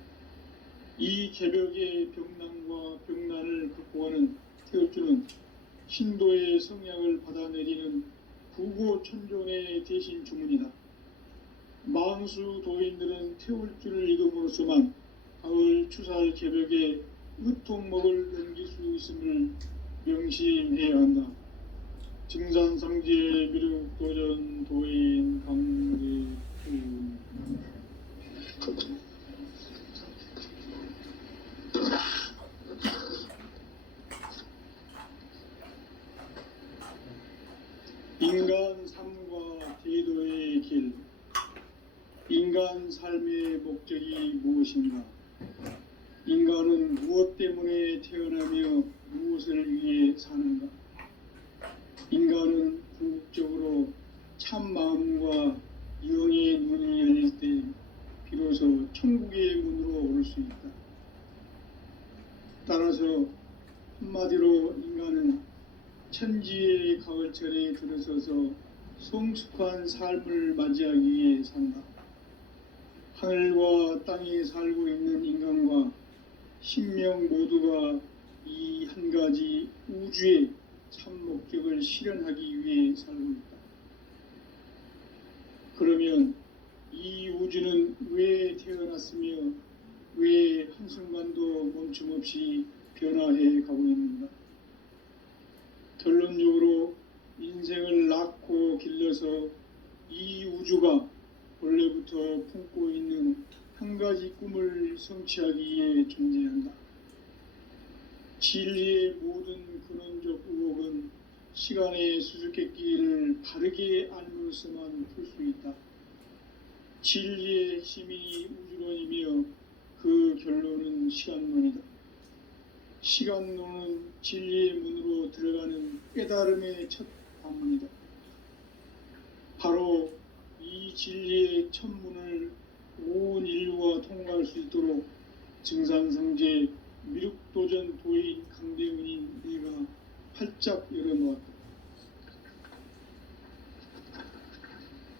이 개벽의 병난과 병난을 극복하는 태울주는 신도의 성약을 받아내리는 구고천존의 대신 주문이다. 망수 도인들은 태울주를 읽음으로써만 가을 추살 개벽의 으통목을 넘길 수 있음을 명심해야 한다. 증산상제 미륵도전 도인 강대훈. 인간 삶과 제도의 길. 인간 삶의 목적이 무엇인가? 인간은 무엇 때문에 태어나며 무엇을 위해 사는가? 인간은 궁극적으로 참 마음과 영의 문이 열릴 때 비로소 천국의 문으로 오를 수 있다. 따라서 한마디로 인간은 천지의 가을철에 들어서서 성숙한 삶을 맞이하기 위해 산다. 하늘과 땅에 살고 있는 인간과 신명 모두가 이 한 가지 우주의 참 목적을 실현하기 위해 살고 있다. 그러면 이 우주는 왜 태어났으며 왜 한순간도 멈춤없이 변화해 가고 있는가? 결론적으로 인생을 낳고 길러서 이 우주가 원래부터 품고 있는 한 가지 꿈을 성취하기 위해 존재한다. 진리의 모든 근원적 의혹은 시간의 수수께끼를 바르게 알므로서만 풀 수 있다. 진리의 핵심이 우주론이며 그 결론은 시간론이다. 시간론은 진리의 문으로 들어가는 깨달음의 첫 관문이다. 바로 이 진리의 첫 문을 온 인류가 통과할 수 있도록 증산상제 미륵도전 도인 강대훈인 내가 활짝 열어놓았다.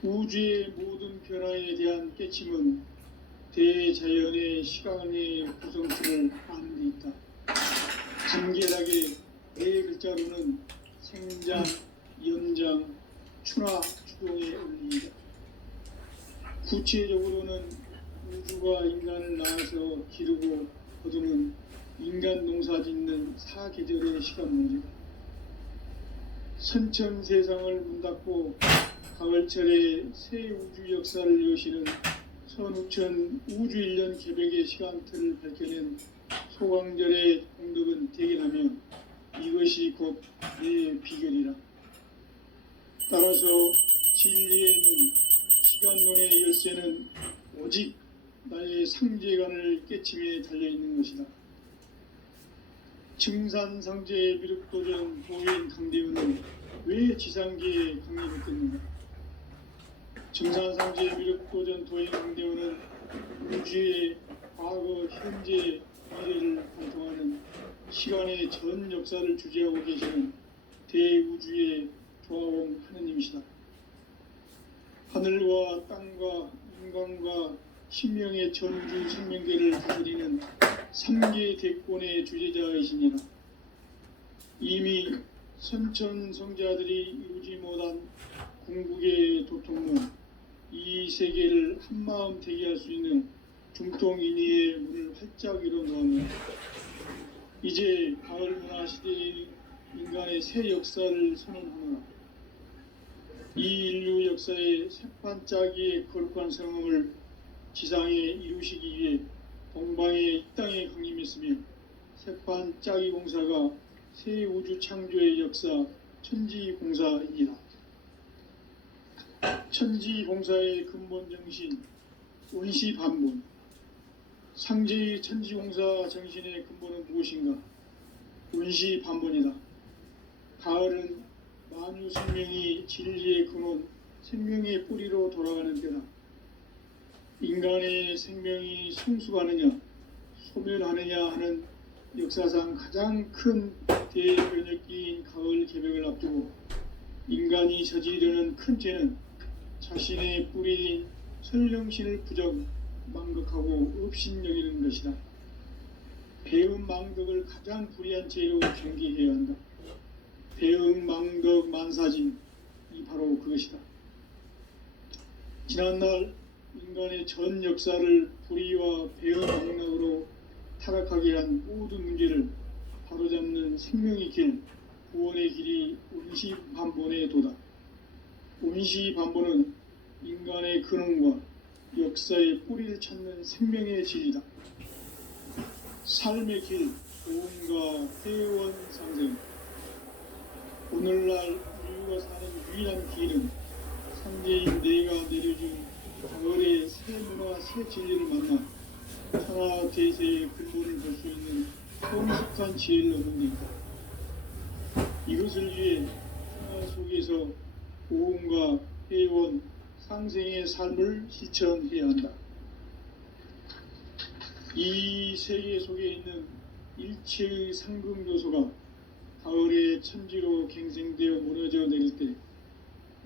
우주의 모든 변화에 대한 깨침은 대자연의 시간의 구성틀을 아는 데 있다. 간결하게 네 글자로는 생장, 연장, 추나 추동의 원리이다. 구체적으로는 우주가 인간을 낳아서 기르고 거두는 인간 농사 짓는 사계절의 시간입니다. 선천 세상을 문 닫고 가을철에 새 우주 역사를 여시는 선우천 우주 1년 개백의 시간틀을 밝혀낸 소강절의 공덕은 대견하며 이것이 곧 내 비결이라. 따라서 진리의 눈, 시간론의 열쇠는 오직 나의 상제관을 깨침에 달려있는 것이다. 증산상제의 미륵도전 도인 강대훈은 왜 지상계에 강림했겠는가? 증산상제의 미륵도전 도인 강대훈은 우주의 과거, 현재, 미래를 관통하는 시간의 전 역사를 주재하고 계시는 대우주의 조화원 하느님이시다. 하늘과 땅과 인간과 신명의 전우주 생명계를 다스리는 3계 대권의 주제자이시니라. 이미 선천성자들이 이루지 못한 궁극의 도통은 이 세계를 한마음 되게 할 수 있는 중통인의의 문을 활짝 열어놓으며 이제 가을 문화 시대의 인간의 새 역사를 선언하노라. 이 인류 역사의 새판짜기의 거룩한 성음을 지상에 이루시기 위해 동방의 이 땅에 강림했으며 새판짜기 공사가 새 우주 창조의 역사 천지공사입니다. 천지공사의 근본 정신 원시반본. 상제의 천지공사 정신의 근본은 무엇인가? 원시반본이다. 가을은 만유 생명이 진리의 근원, 생명의 뿌리로 돌아가는 때다. 인간의 생명이 성숙하느냐, 소멸하느냐 하는 역사상 가장 큰 대변혁기인 가을 개백을 앞두고 인간이 저지르는 큰 죄는 자신의 뿌리인 설령신을 부정, 망극하고 업신여기는 것이다. 배음 망덕을 가장 불의한 죄로 경계해야 한다. 배음 망덕 만사진, 이 바로 그것이다. 지난날 인간의 전 역사를 불의와 배음 망락으로 타락하게 한 모든 문제를 바로잡는 생명의 길, 구원의 길이 원시반본의 도다. 원시반본은 인간의 근원과 역사의 뿌리를 찾는 생명의 진리다. 삶의 길, 도움과 회원 상생. 오늘날 인류가 사는 유일한 길은 상제인 내가 내려준 가을의 새 문화, 새 진리를 만나 천하 대세의 근본을 볼 수 있는 성숙한 지혜를 얻는 데이다. 이것을 위해 천하 속에서 도움과 회원, 상생의 삶을 실천해야 한다. 이 세계 속에 있는 일체의 상금 요소가 가을의 천지로 갱생되어 무너져 내릴 때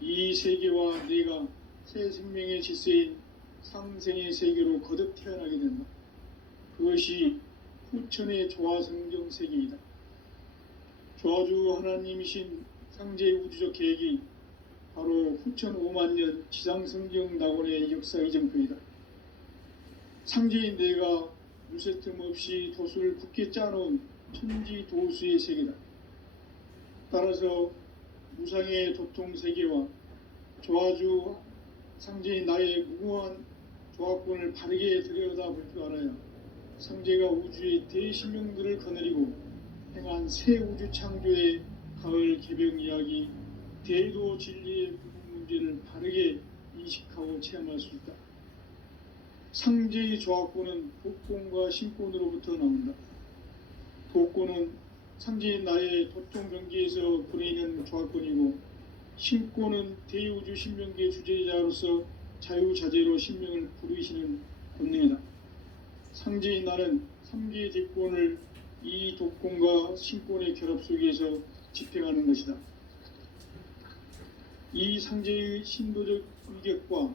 이 세계와 내가 새 생명의 질서인 상생의 세계로 거듭 태어나게 된다. 그것이 후천의 조화성경 세계이다. 조화주 하나님이신 상제의 우주적 계획이 바로 후천 5만년 지상성경 낙원의 역사 이정표이다. 상제인 내가 물새 틈 없이 도수를 굳게 짜놓은 천지 도수의 세계다. 따라서 무상의 도통 세계와 조화주 상제인 나의 무궁한 조합권을 바르게 들여다볼 줄 알아야 상제가 우주의 대신명들을 거느리고 행한 새 우주 창조의 가을 개벽 이야기, 대도 진리의 부분 문제를 바르게 인식하고 체험할 수 있다. 상제의 조합권은 복권과 신권으로부터 나온다. 복권은 상제인 나의 도통 경계에서 보내는 조합권이고, 신권은 대우주 신명계 주제자로서 자유자재로 신명을 부르시는 권능이다. 상제인 나는 3계 대권을 이 독권과 신권의 결합 속에서 집행하는 것이다. 이 상제의 신도적 의격과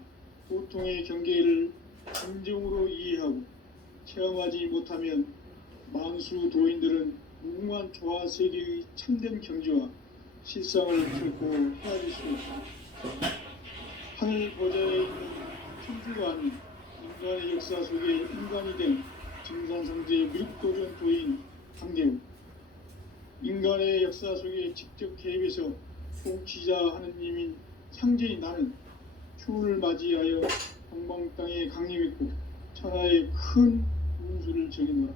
보통의 경계를 진정으로 이해하고 체험하지 못하면 만수 도인들은 무궁한 조화 세계의 참된 경지와 실상을 결코 헤아릴 수 없다. 하늘 보좌에 있는 천주관이 인간의 역사 속에 인간이 된 증산상제의 무력도전 도인 강대우, 인간의 역사 속에 직접 개입해서 통치자 하느님인 상제인 나는 추운을 맞이하여 동방 땅에 강림했고 천하의 큰 운수를 정해놓아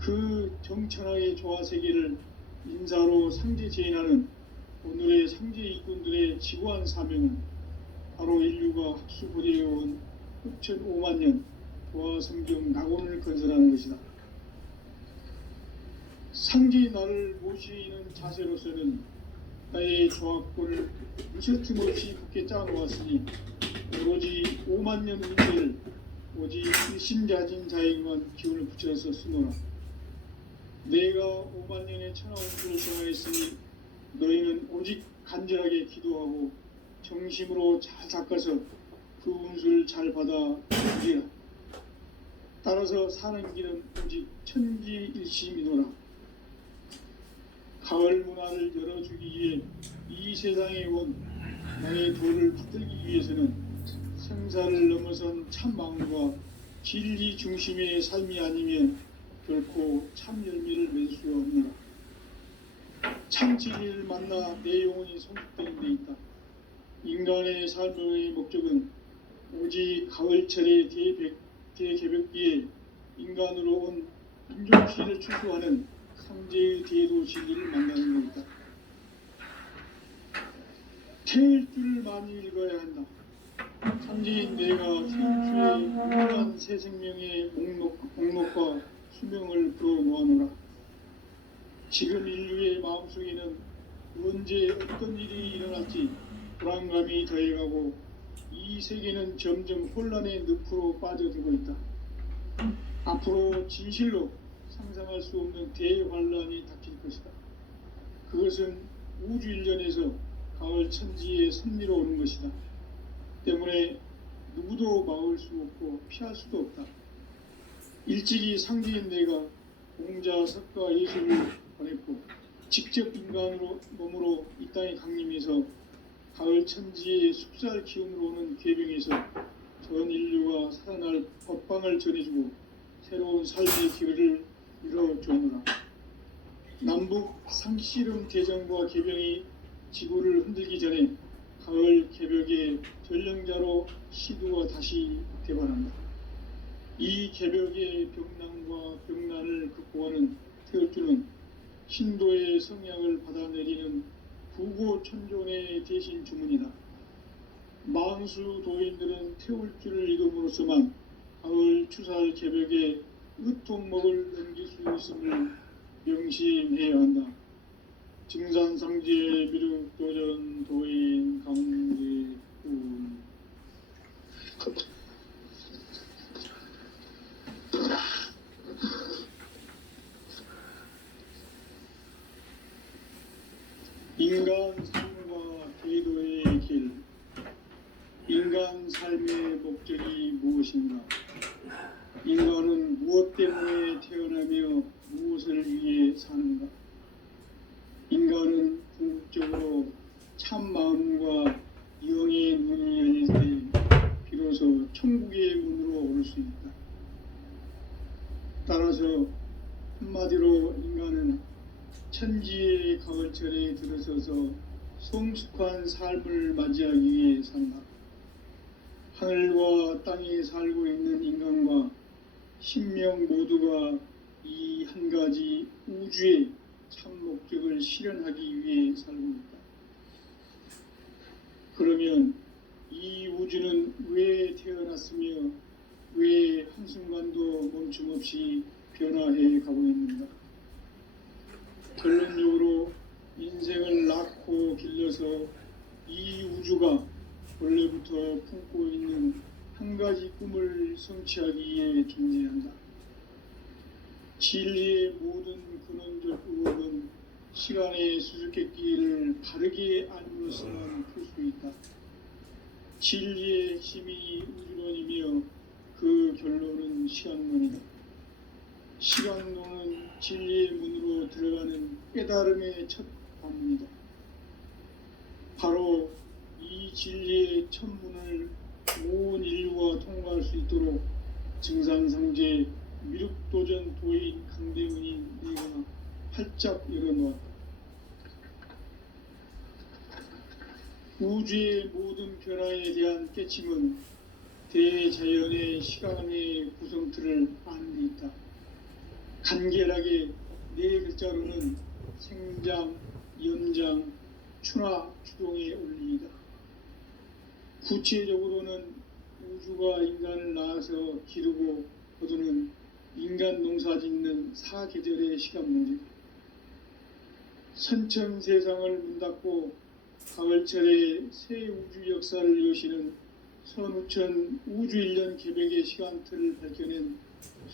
그 정천하의 조화세계를 인사로 상제 제인하는 오늘의 상제 일꾼들의 지구한 사명은 바로 인류가 학수고대해온 6,5만 년 조화성경 낙원을 건설하는 것이다. 상제의 나를 모시는 자세로서는 나의 조합권을 무셔틈 없이 굳게 짜놓았으니 오로지 5만 년 운세를 오직 일심자진 자에게만 기운을 붙여서 쓰노라. 내가 5만 년의 천하 운수를 정하였으니 너희는 오직 간절하게 기도하고 정심으로 잘 닦아서 그 운수를 잘 받아 누리라. 따라서 사는 길은 오직 천지일심이노라. 가을 문화를 열어주기 위해 이 세상에 온 나의 도를 받들기 위해서는 생사를 넘어선 참 마음과 진리 중심의 삶이 아니면 결코 참 열매를 맺을 수 없노라. 참 진리를 만나 내 영혼이 성숙되는 데 있다. 인간의 삶의 목적은 오직 가을철의 대개벽기에 인간으로 온 인종시를 추구하는 상제의 대도 진리를 만나는 것이다. 태울 줄을 많이 읽어야 한다. 상제인 내가 태울주의 무한한 새 생명의 목록과 수명을 풀어놓아노라. 지금 인류의 마음속에는 언제 어떤 일이 일어날지 불안감이 더해가고 이 세계는 점점 혼란의 늪으로 빠져들고 있다. 앞으로 진실로 상상할 수 없는 대환란이 닥칠 것이다. 그것은 우주 일련에서 가을 천지의 섭리로 오는 것이다. 때문에 누구도 막을 수 없고 피할 수도 없다. 일찍이 상제인 내가 공자, 석가, 예수를 보냈고 직접 인간으로 몸으로 이 땅에 강림해서 가을 천지의 숲살 기운으로 오는 궤병에서 전 인류가 살아날 법방을 전해주고 새로운 삶의 길을 이뤄주노라. 남북 상씨름 대전과 개병이 지구를 흔들기 전에 가을 개벽의 전령자로 시두가 다시 대반한다. 이 개벽의 병난과 병난을 극복하는 태울주는 신도의 성향을 받아내리는 부고천존의 대신 주문이다. 만수 도인들은 태울주를 이름으로서만 가을 추살 개벽에 으통목을 넘길 수 있음을 명심해야 한다. 증산상제 미륵도전 도인 강제훈. 인간 삶과 계도의 길. 인간 삶의 목적이 무엇인가? 인간은 무엇 때문에 태어나며 무엇을 위해 사는가? 인간은 궁극적으로 참 마음과 영의 문이 열릴 때 비로소 천국의 문으로 오를 수 있다. 따라서 한마디로 인간은 천지의 가을철에 들어서서 성숙한 삶을 맞이하기 위해 산다. 하늘과 땅에 살고 있는 인간과 신명 모두가 이 한 가지 우주의 참 목적을 실현하기 위해 살고 있다. 그러면 이 우주는 왜 태어났으며 왜 한순간도 멈춤없이 변화해 가고 있는가? 결론적으로 인생을 낳고 길러서 이 우주가 원래부터 품고 있는 한 가지 꿈을 성취하기 위해 존재한다. 진리의 모든 근원적 의혹은 시간의 수수께끼를 바르게 알므로서만 풀 수 있다. 진리의 핵심이 우주론이며 그 결론은 시간론이다. 시간론은 진리의 문으로 들어가는 깨달음의 첫 관문이다. 바로 이 진리의 첫 문을 온 인류가 통과할 수 있도록 증산상제 미륵도전 도인 강대훈이 내가 활짝 열어놓았다. 우주의 모든 변화에 대한 깨침은 대자연의 시간의 구성틀을 아는 데 있다. 간결하게 네 글자로는 생장, 연장, 추나 추동의 원리이다. 구체적으로는 우주가 인간을 낳아서 기르고 거두는 인간 농사 짓는 사계절의 시간 문제. 선천 세상을 문닫고 가을철에 새 우주 역사를 여시는 선우천 우주 1년 개백의 시간틀을 밝혀낸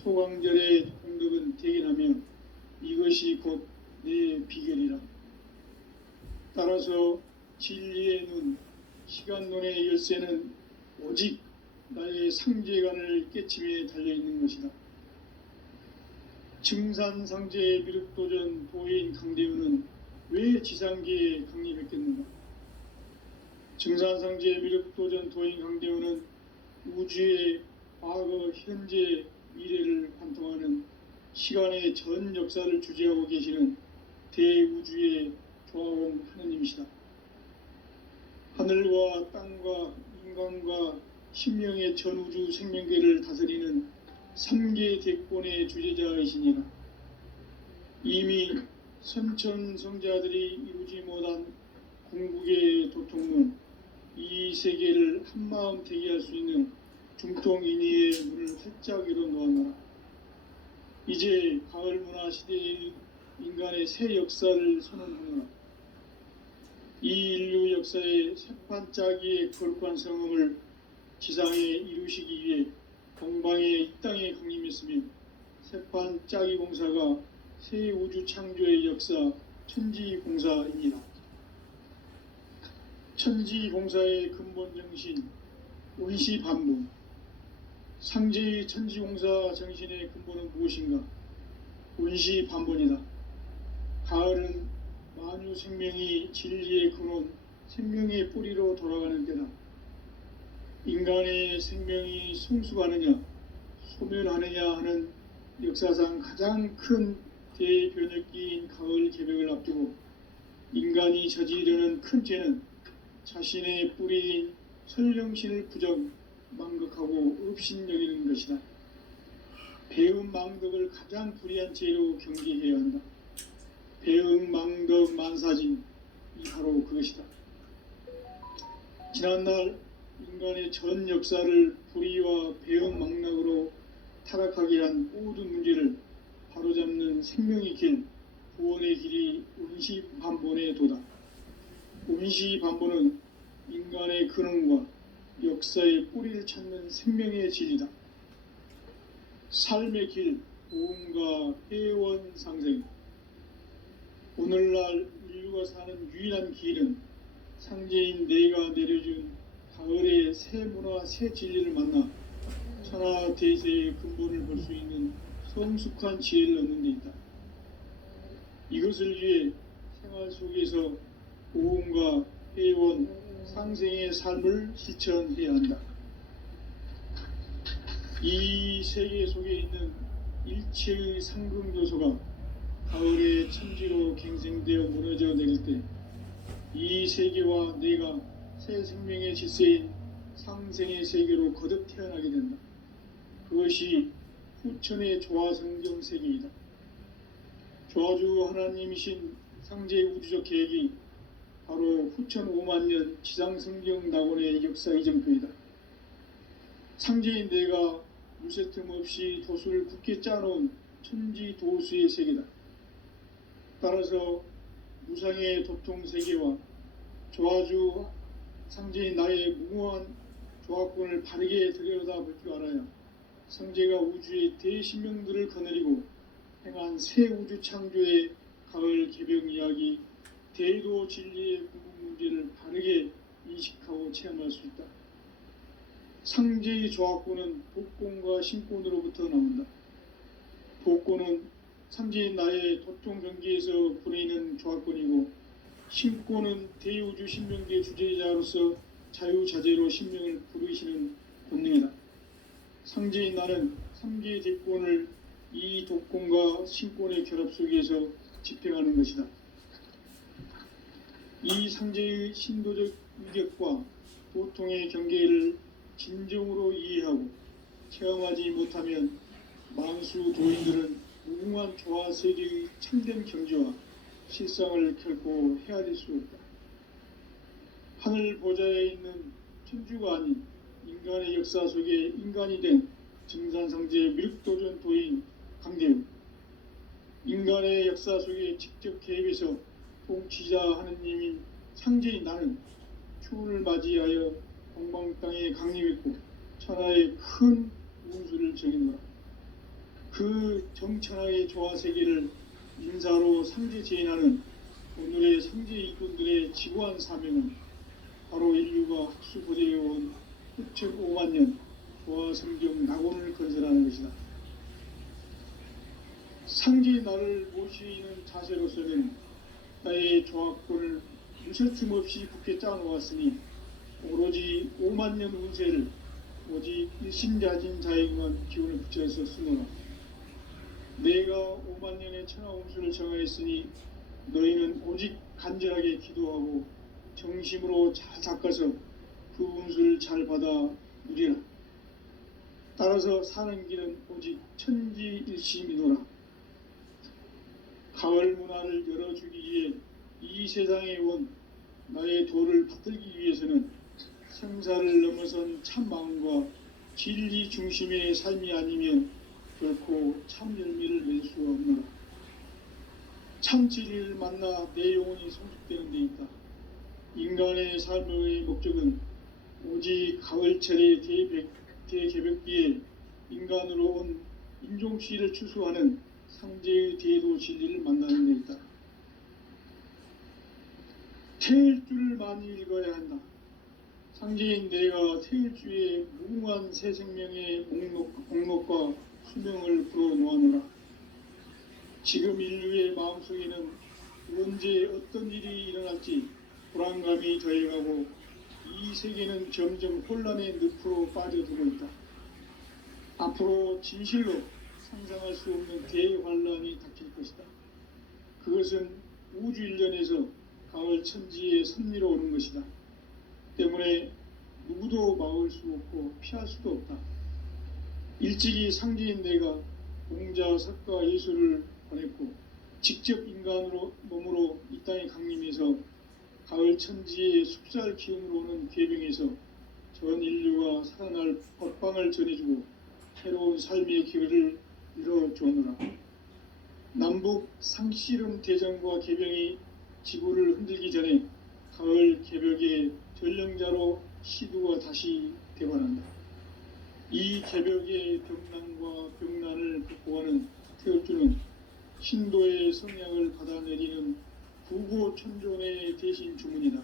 소강절의 공덕은 대견하며 이것이 곧 내 비결이라. 따라서 진리의 눈, 시간론의 열쇠는 오직 나의 상제관을 깨침에 달려있는 것이다. 증산상제의 미륵도전 도인 강대훈은 왜 지상계에 강림했겠는가? 증산상제의 미륵도전 도인 강대훈은 우주의 과거, 현재, 미래를 관통하는 시간의 전 역사를 주재하고 계시는 대우주의 조화원 하느님이시다. 하늘과 땅과 인간과 신명의 전우주 생명계를 다스리는 3계 대권의 주재자이시니라. 이미 선천성자들이 이루지 못한 궁극의 도통문, 이 세계를 한마음 대기할 수 있는 중통인의의 문을 활짝 열어놓았노라. 이제 가을 문화 시대의 인간의 새 역사를 선언하노라. 이 인류 역사의 새판짜기의 거룩한 성음을 지상에 이루시기 위해 동방에 이 땅에 강림했으며 새판짜기 공사가 새 우주 창조의 역사 천지공사입니다. 천지공사의 근본 정신 원시반복. 상제의 천지공사 정신의 근본은 무엇인가? 원시반복이다. 가을은 만유 생명이 진리의 근원, 생명의 뿌리로 돌아가는 때다. 인간의 생명이 성숙하느냐, 소멸하느냐 하는 역사상 가장 큰 대변혁기인 가을 개벽을 앞두고 인간이 저지르는 큰 죄는 자신의 뿌리인 설령신을 부정, 망극하고 업신여기는 것이다. 배음 망덕을 가장 불의한 죄로 경계해야 한다. 배음 망덕 만사진이 바로 그것이다. 지난날 인간의 전 역사를 불의와 배음 망락으로 타락하게 한 모든 문제를 바로잡는 생명의 길, 구원의 길이 원시반본의 도다. 원시반본은 인간의 근원과 역사의 뿌리를 찾는 생명의 진리다. 삶의 길, 보험과 회원 상생. 오늘날 인류가 사는 유일한 길은 상제인 내가 내려준 가을의 새 문화, 새 진리를 만나 천하 대세의 근본을 볼 수 있는 성숙한 지혜를 얻는 데 있다. 이것을 위해 생활 속에서 보험과 회원, 상생의 삶을 실천해야 한다. 이 세계 속에 있는 일체의 상승요소가 가을의 천지로 갱생되어 무너져 내릴 때 이 세계와 내가 새 생명의 질서인 상생의 세계로 거듭 태어나게 된다. 그것이 후천의 조화성경 세계이다. 조화주 하나님이신 상제의 우주적 계획이 바로 후천 5만년 지상성경 낙원의 역사 이정표이다. 상제인 내가 무쇠틈 없이 도수를 굳게 짜놓은 천지 도수의 세계다. 따라서 무상의 도통 세계와 조화주 상제인 나의 무모한 조화권을 바르게 들여다볼 줄 알아야 상제가 우주의 대신명들을 거느리고 행한 새 우주 창조의 가을 개벽 이야기, 대도 진리의 구분 문제를 바르게 인식하고 체험할 수 있다. 상제의 조화권은 복권과 신권으로부터 나온다. 복권은 상제인 나의 도통 경계에서 부리는 조화권이고, 신권은 대우주 신명계 주제자로서 자유자재로 신명을 부르시는 본능이다. 상제인 나는 3개 대권을 이 독권과 신권의 결합 속에서 집행하는 것이다. 이 상제의 신도적 위력과 보통의 경계를 진정으로 이해하고 체험하지 못하면 만수 도인들은 무궁한 조화세계의 참된 경지와 실상을 결코 헤아릴 수 없다. 하늘 보좌에 있는 천주가 아닌 인간의 역사 속에 인간이 된 증산상제 미륵도전 도인 강대우, 인간의 역사 속에 직접 개입해서 통치자 하느님인 상제인 나는 추운을 맞이하여 동방 땅에 강림했고 천하의 큰 운수를 정해놓아 그 정천하의 조화세계를 인사로 상제 제인하는 오늘의 상제 일꾼들의 지구한 사명은 바로 인류가 학수고대해온 6,5만 년 조화성경 낙원을 건설하는 것이다. 상제의 나를 모시는 자세로서는 나의 조합권을 무설춤 없이 굳게 짜놓았으니 오로지 5만 년 운세를 오직 일심자진 자에게만 기운을 붙여서 쓰노라. 내가 5만 년의 천하 운수를 정하였으니 너희는 오직 간절하게 기도하고 정심으로 잘 닦아서 그 운수를 잘 받아 누리라. 따라서 사는 길은 오직 천지일심이노라. 가을 문화를 열어주기 위해 이 세상에 온 나의 도를 받들기 위해서는 생사를 넘어선 참 마음과 진리 중심의 삶이 아니면 결코 참 열매를 낼 수 없노라. 참 진리를 만나 내 영혼이 성숙되는 데 있다. 인간의 삶의 목적은 오직 가을철의 대개벽기에 인간으로 온 인종씨를 추수하는 상제의 대도 진리를 만나는 데 있다. 태일주를 많이 읽어야 한다. 상제인 내가 태일주의 무궁한 새 생명의 목록과 수명을 풀어놓아노라. 지금 인류의 마음속에는 언제 어떤 일이 일어날지 불안감이 더해가고 이 세계는 점점 혼란의 늪으로 빠져들고 있다. 앞으로 진실로 상상할 수 없는 대환란이 닥칠 것이다. 그것은 우주 일련에서 가을 천지의 섭리로 오는 것이다. 때문에 누구도 막을 수 없고 피할 수도 없다. 일찍이 상제인 내가 공자, 석가, 예수를 보냈고 직접 인간으로 몸으로 이 땅에 강림해서 가을 천지의 숲살 기운으로 오는 궤병에서 전 인류가 살아날 법방을 전해주고 새로운 삶의 기회를 이뤄주었노라. 남북 상씨름 대전과 개병이 지구를 흔들기 전에 가을 개벽의 전령자로 시두가 다시 대관한다. 이 개벽의 병난과 병난을 극복하는 태울주는 신도의 성향을 받아내리는 부고천존의 대신 주문이다.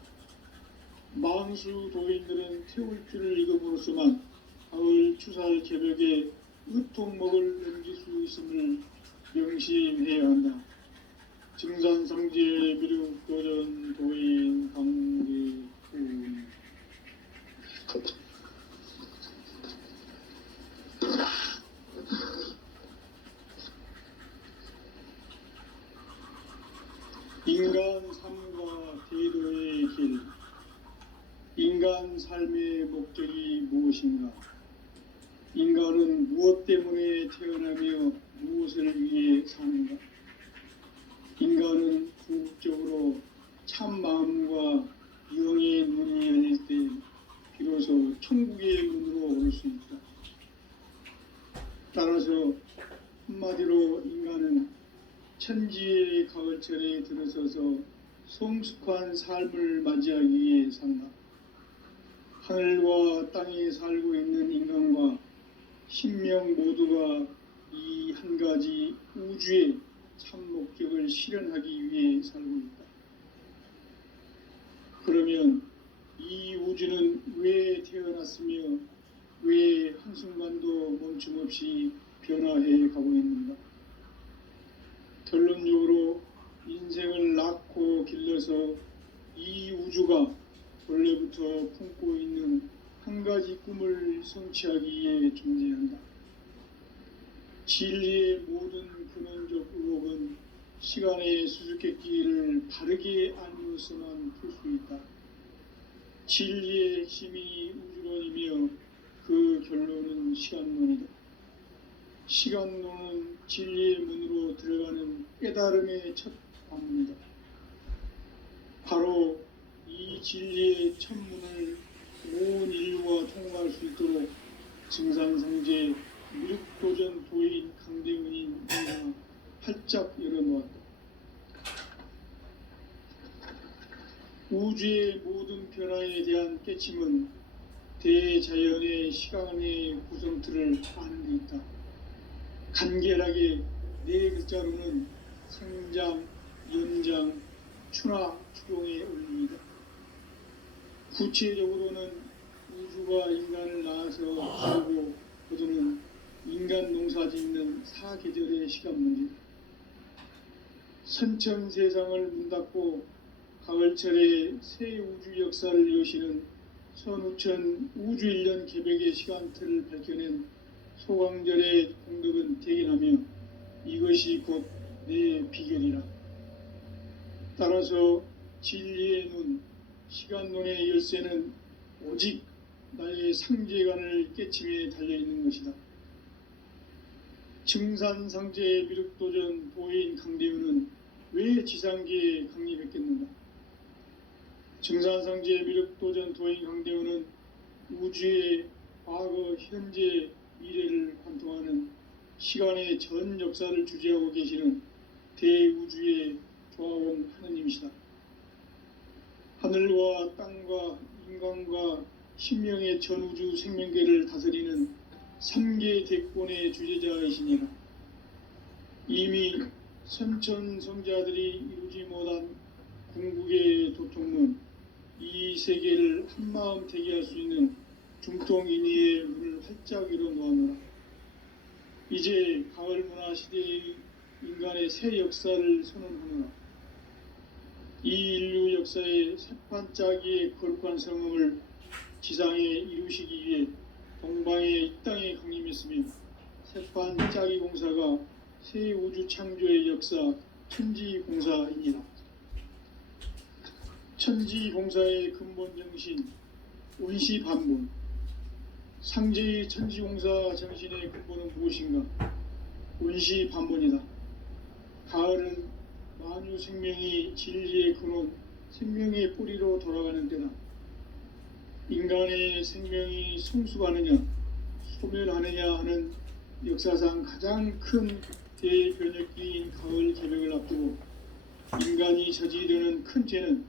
망수 도인들은 태울주를 읽음으로써만 가을 추살 개벽에 으통목을 넘길 수 있음을 명심해야 한다. 증산상제 미륵도전 도인 강대훈. 인간 삶과 대도의 길. 인간 삶의 목적이 무엇인가? 인간은 무엇 때문에 태어나며 무엇을 위해 사는가? 인간은 궁극적으로 참 마음과 영의 눈이 열릴 때 비로소 천국의 문으로 올 수 있다. 따라서 한마디로 인간은 천지의 가을철에 들어서서 성숙한 삶을 맞이하기 위해 산다. 하늘과 땅에 살고 있는 인간과 신명 모두가 이 한 가지 우주의 참 목적을 실현하기 위해 살고 있다. 그러면 이 우주는 왜 태어났으며 왜 한순간도 멈춤없이 변화해 가고 있는가? 결론적으로 인생을 낳고 길러서 이 우주가 원래부터 품고 있는 한 가지 꿈을 성취하기 위해 존재한다. 진리의 모든 근원적 의혹은 시간의 수수께끼를 바르게 알므로서만 풀 수 있다. 진리의 핵심이 우주론이며 그 결론은 시간론이다. 시간론은 진리의 문으로 들어가는 깨달음의 첫 관문이다. 바로 이 진리의 첫 문을 온 인류가 통과할 수 있도록 증산성제 미륵도전 도인 강대문이 내가 활짝 열어놓았다. 우주의 모든 변화에 대한 깨침은 대자연의 시간의 구성틀을 아는 데 있다. 간결하게 네 글자로는 생장, 연장, 추나 추동의 원리이다. 구체적으로는 우주가 인간을 낳아서 키우고 거두는 인간 농사 짓는 사계절의 시간 문제다. 선천 세상을 문 닫고 가을철에 새 우주 역사를 여시는 선우천 우주 1년 개백의 시간틀을 밝혀낸 소강절의 공덕은 대견하며 이것이 곧 내 비결이라. 따라서 진리의 문, 시간론의 열쇠는 오직 나의 상제관을 깨침에 달려있는 것이다. 증산상제 미륵도전 도인 강대우는 왜 지상계에 강림했겠는가? 증산상제 미륵도전 도인 강대우는 우주의 과거, 현재, 미래를 관통하는 시간의 전 역사를 주재하고 계시는 대우주의 조화원 하느님이시다. 하늘과 땅과 인간과 신명의 전우주 생명계를 다스리는 3계 대권의 주제자이시니라. 이미 선천성자들이 이루지 못한 궁극의 도통문, 이 세계를 한마음 대기할 수 있는 중통인의의 문을 활짝 열어놓았노라. 이제 가을 문화 시대의 인간의 새 역사를 선언하노라. 이 인류 역사의 새판짜기의 거룩한 성음을 지상에 이루시기 위해 동방의 이 땅에 강림했으며 새판짜기 공사가 새 우주 창조의 역사 천지공사이니라. 천지공사의 근본 정신 운시반문, 상제의 천지공사 정신의 근본은 무엇인가? 운시반문이다. 가을은 만유 생명이 진리의 근원, 생명의 뿌리로 돌아가는 때다. 인간의 생명이 성숙하느냐, 소멸하느냐 하는 역사상 가장 큰 대변혁기인 가을 개벽을 앞두고 인간이 저지르는 큰 죄는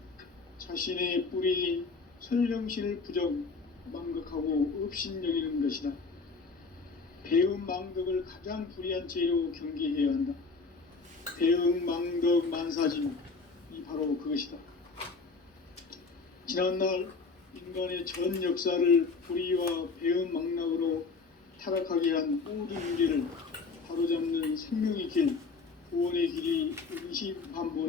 자신의 뿌리인 설령신을 부정, 망극하고 업신여기는 것이다. 배음 망덕을 가장 불의한 죄로 경계해야 한다. 배음 망덕 만사진, 이 바로 그것이다. 지난날 인간의 전 역사를 불의와 배음 망락으로 타락하게 한 모든 문제를 바로잡는 생명의 길, 구원의 길이 운시반본의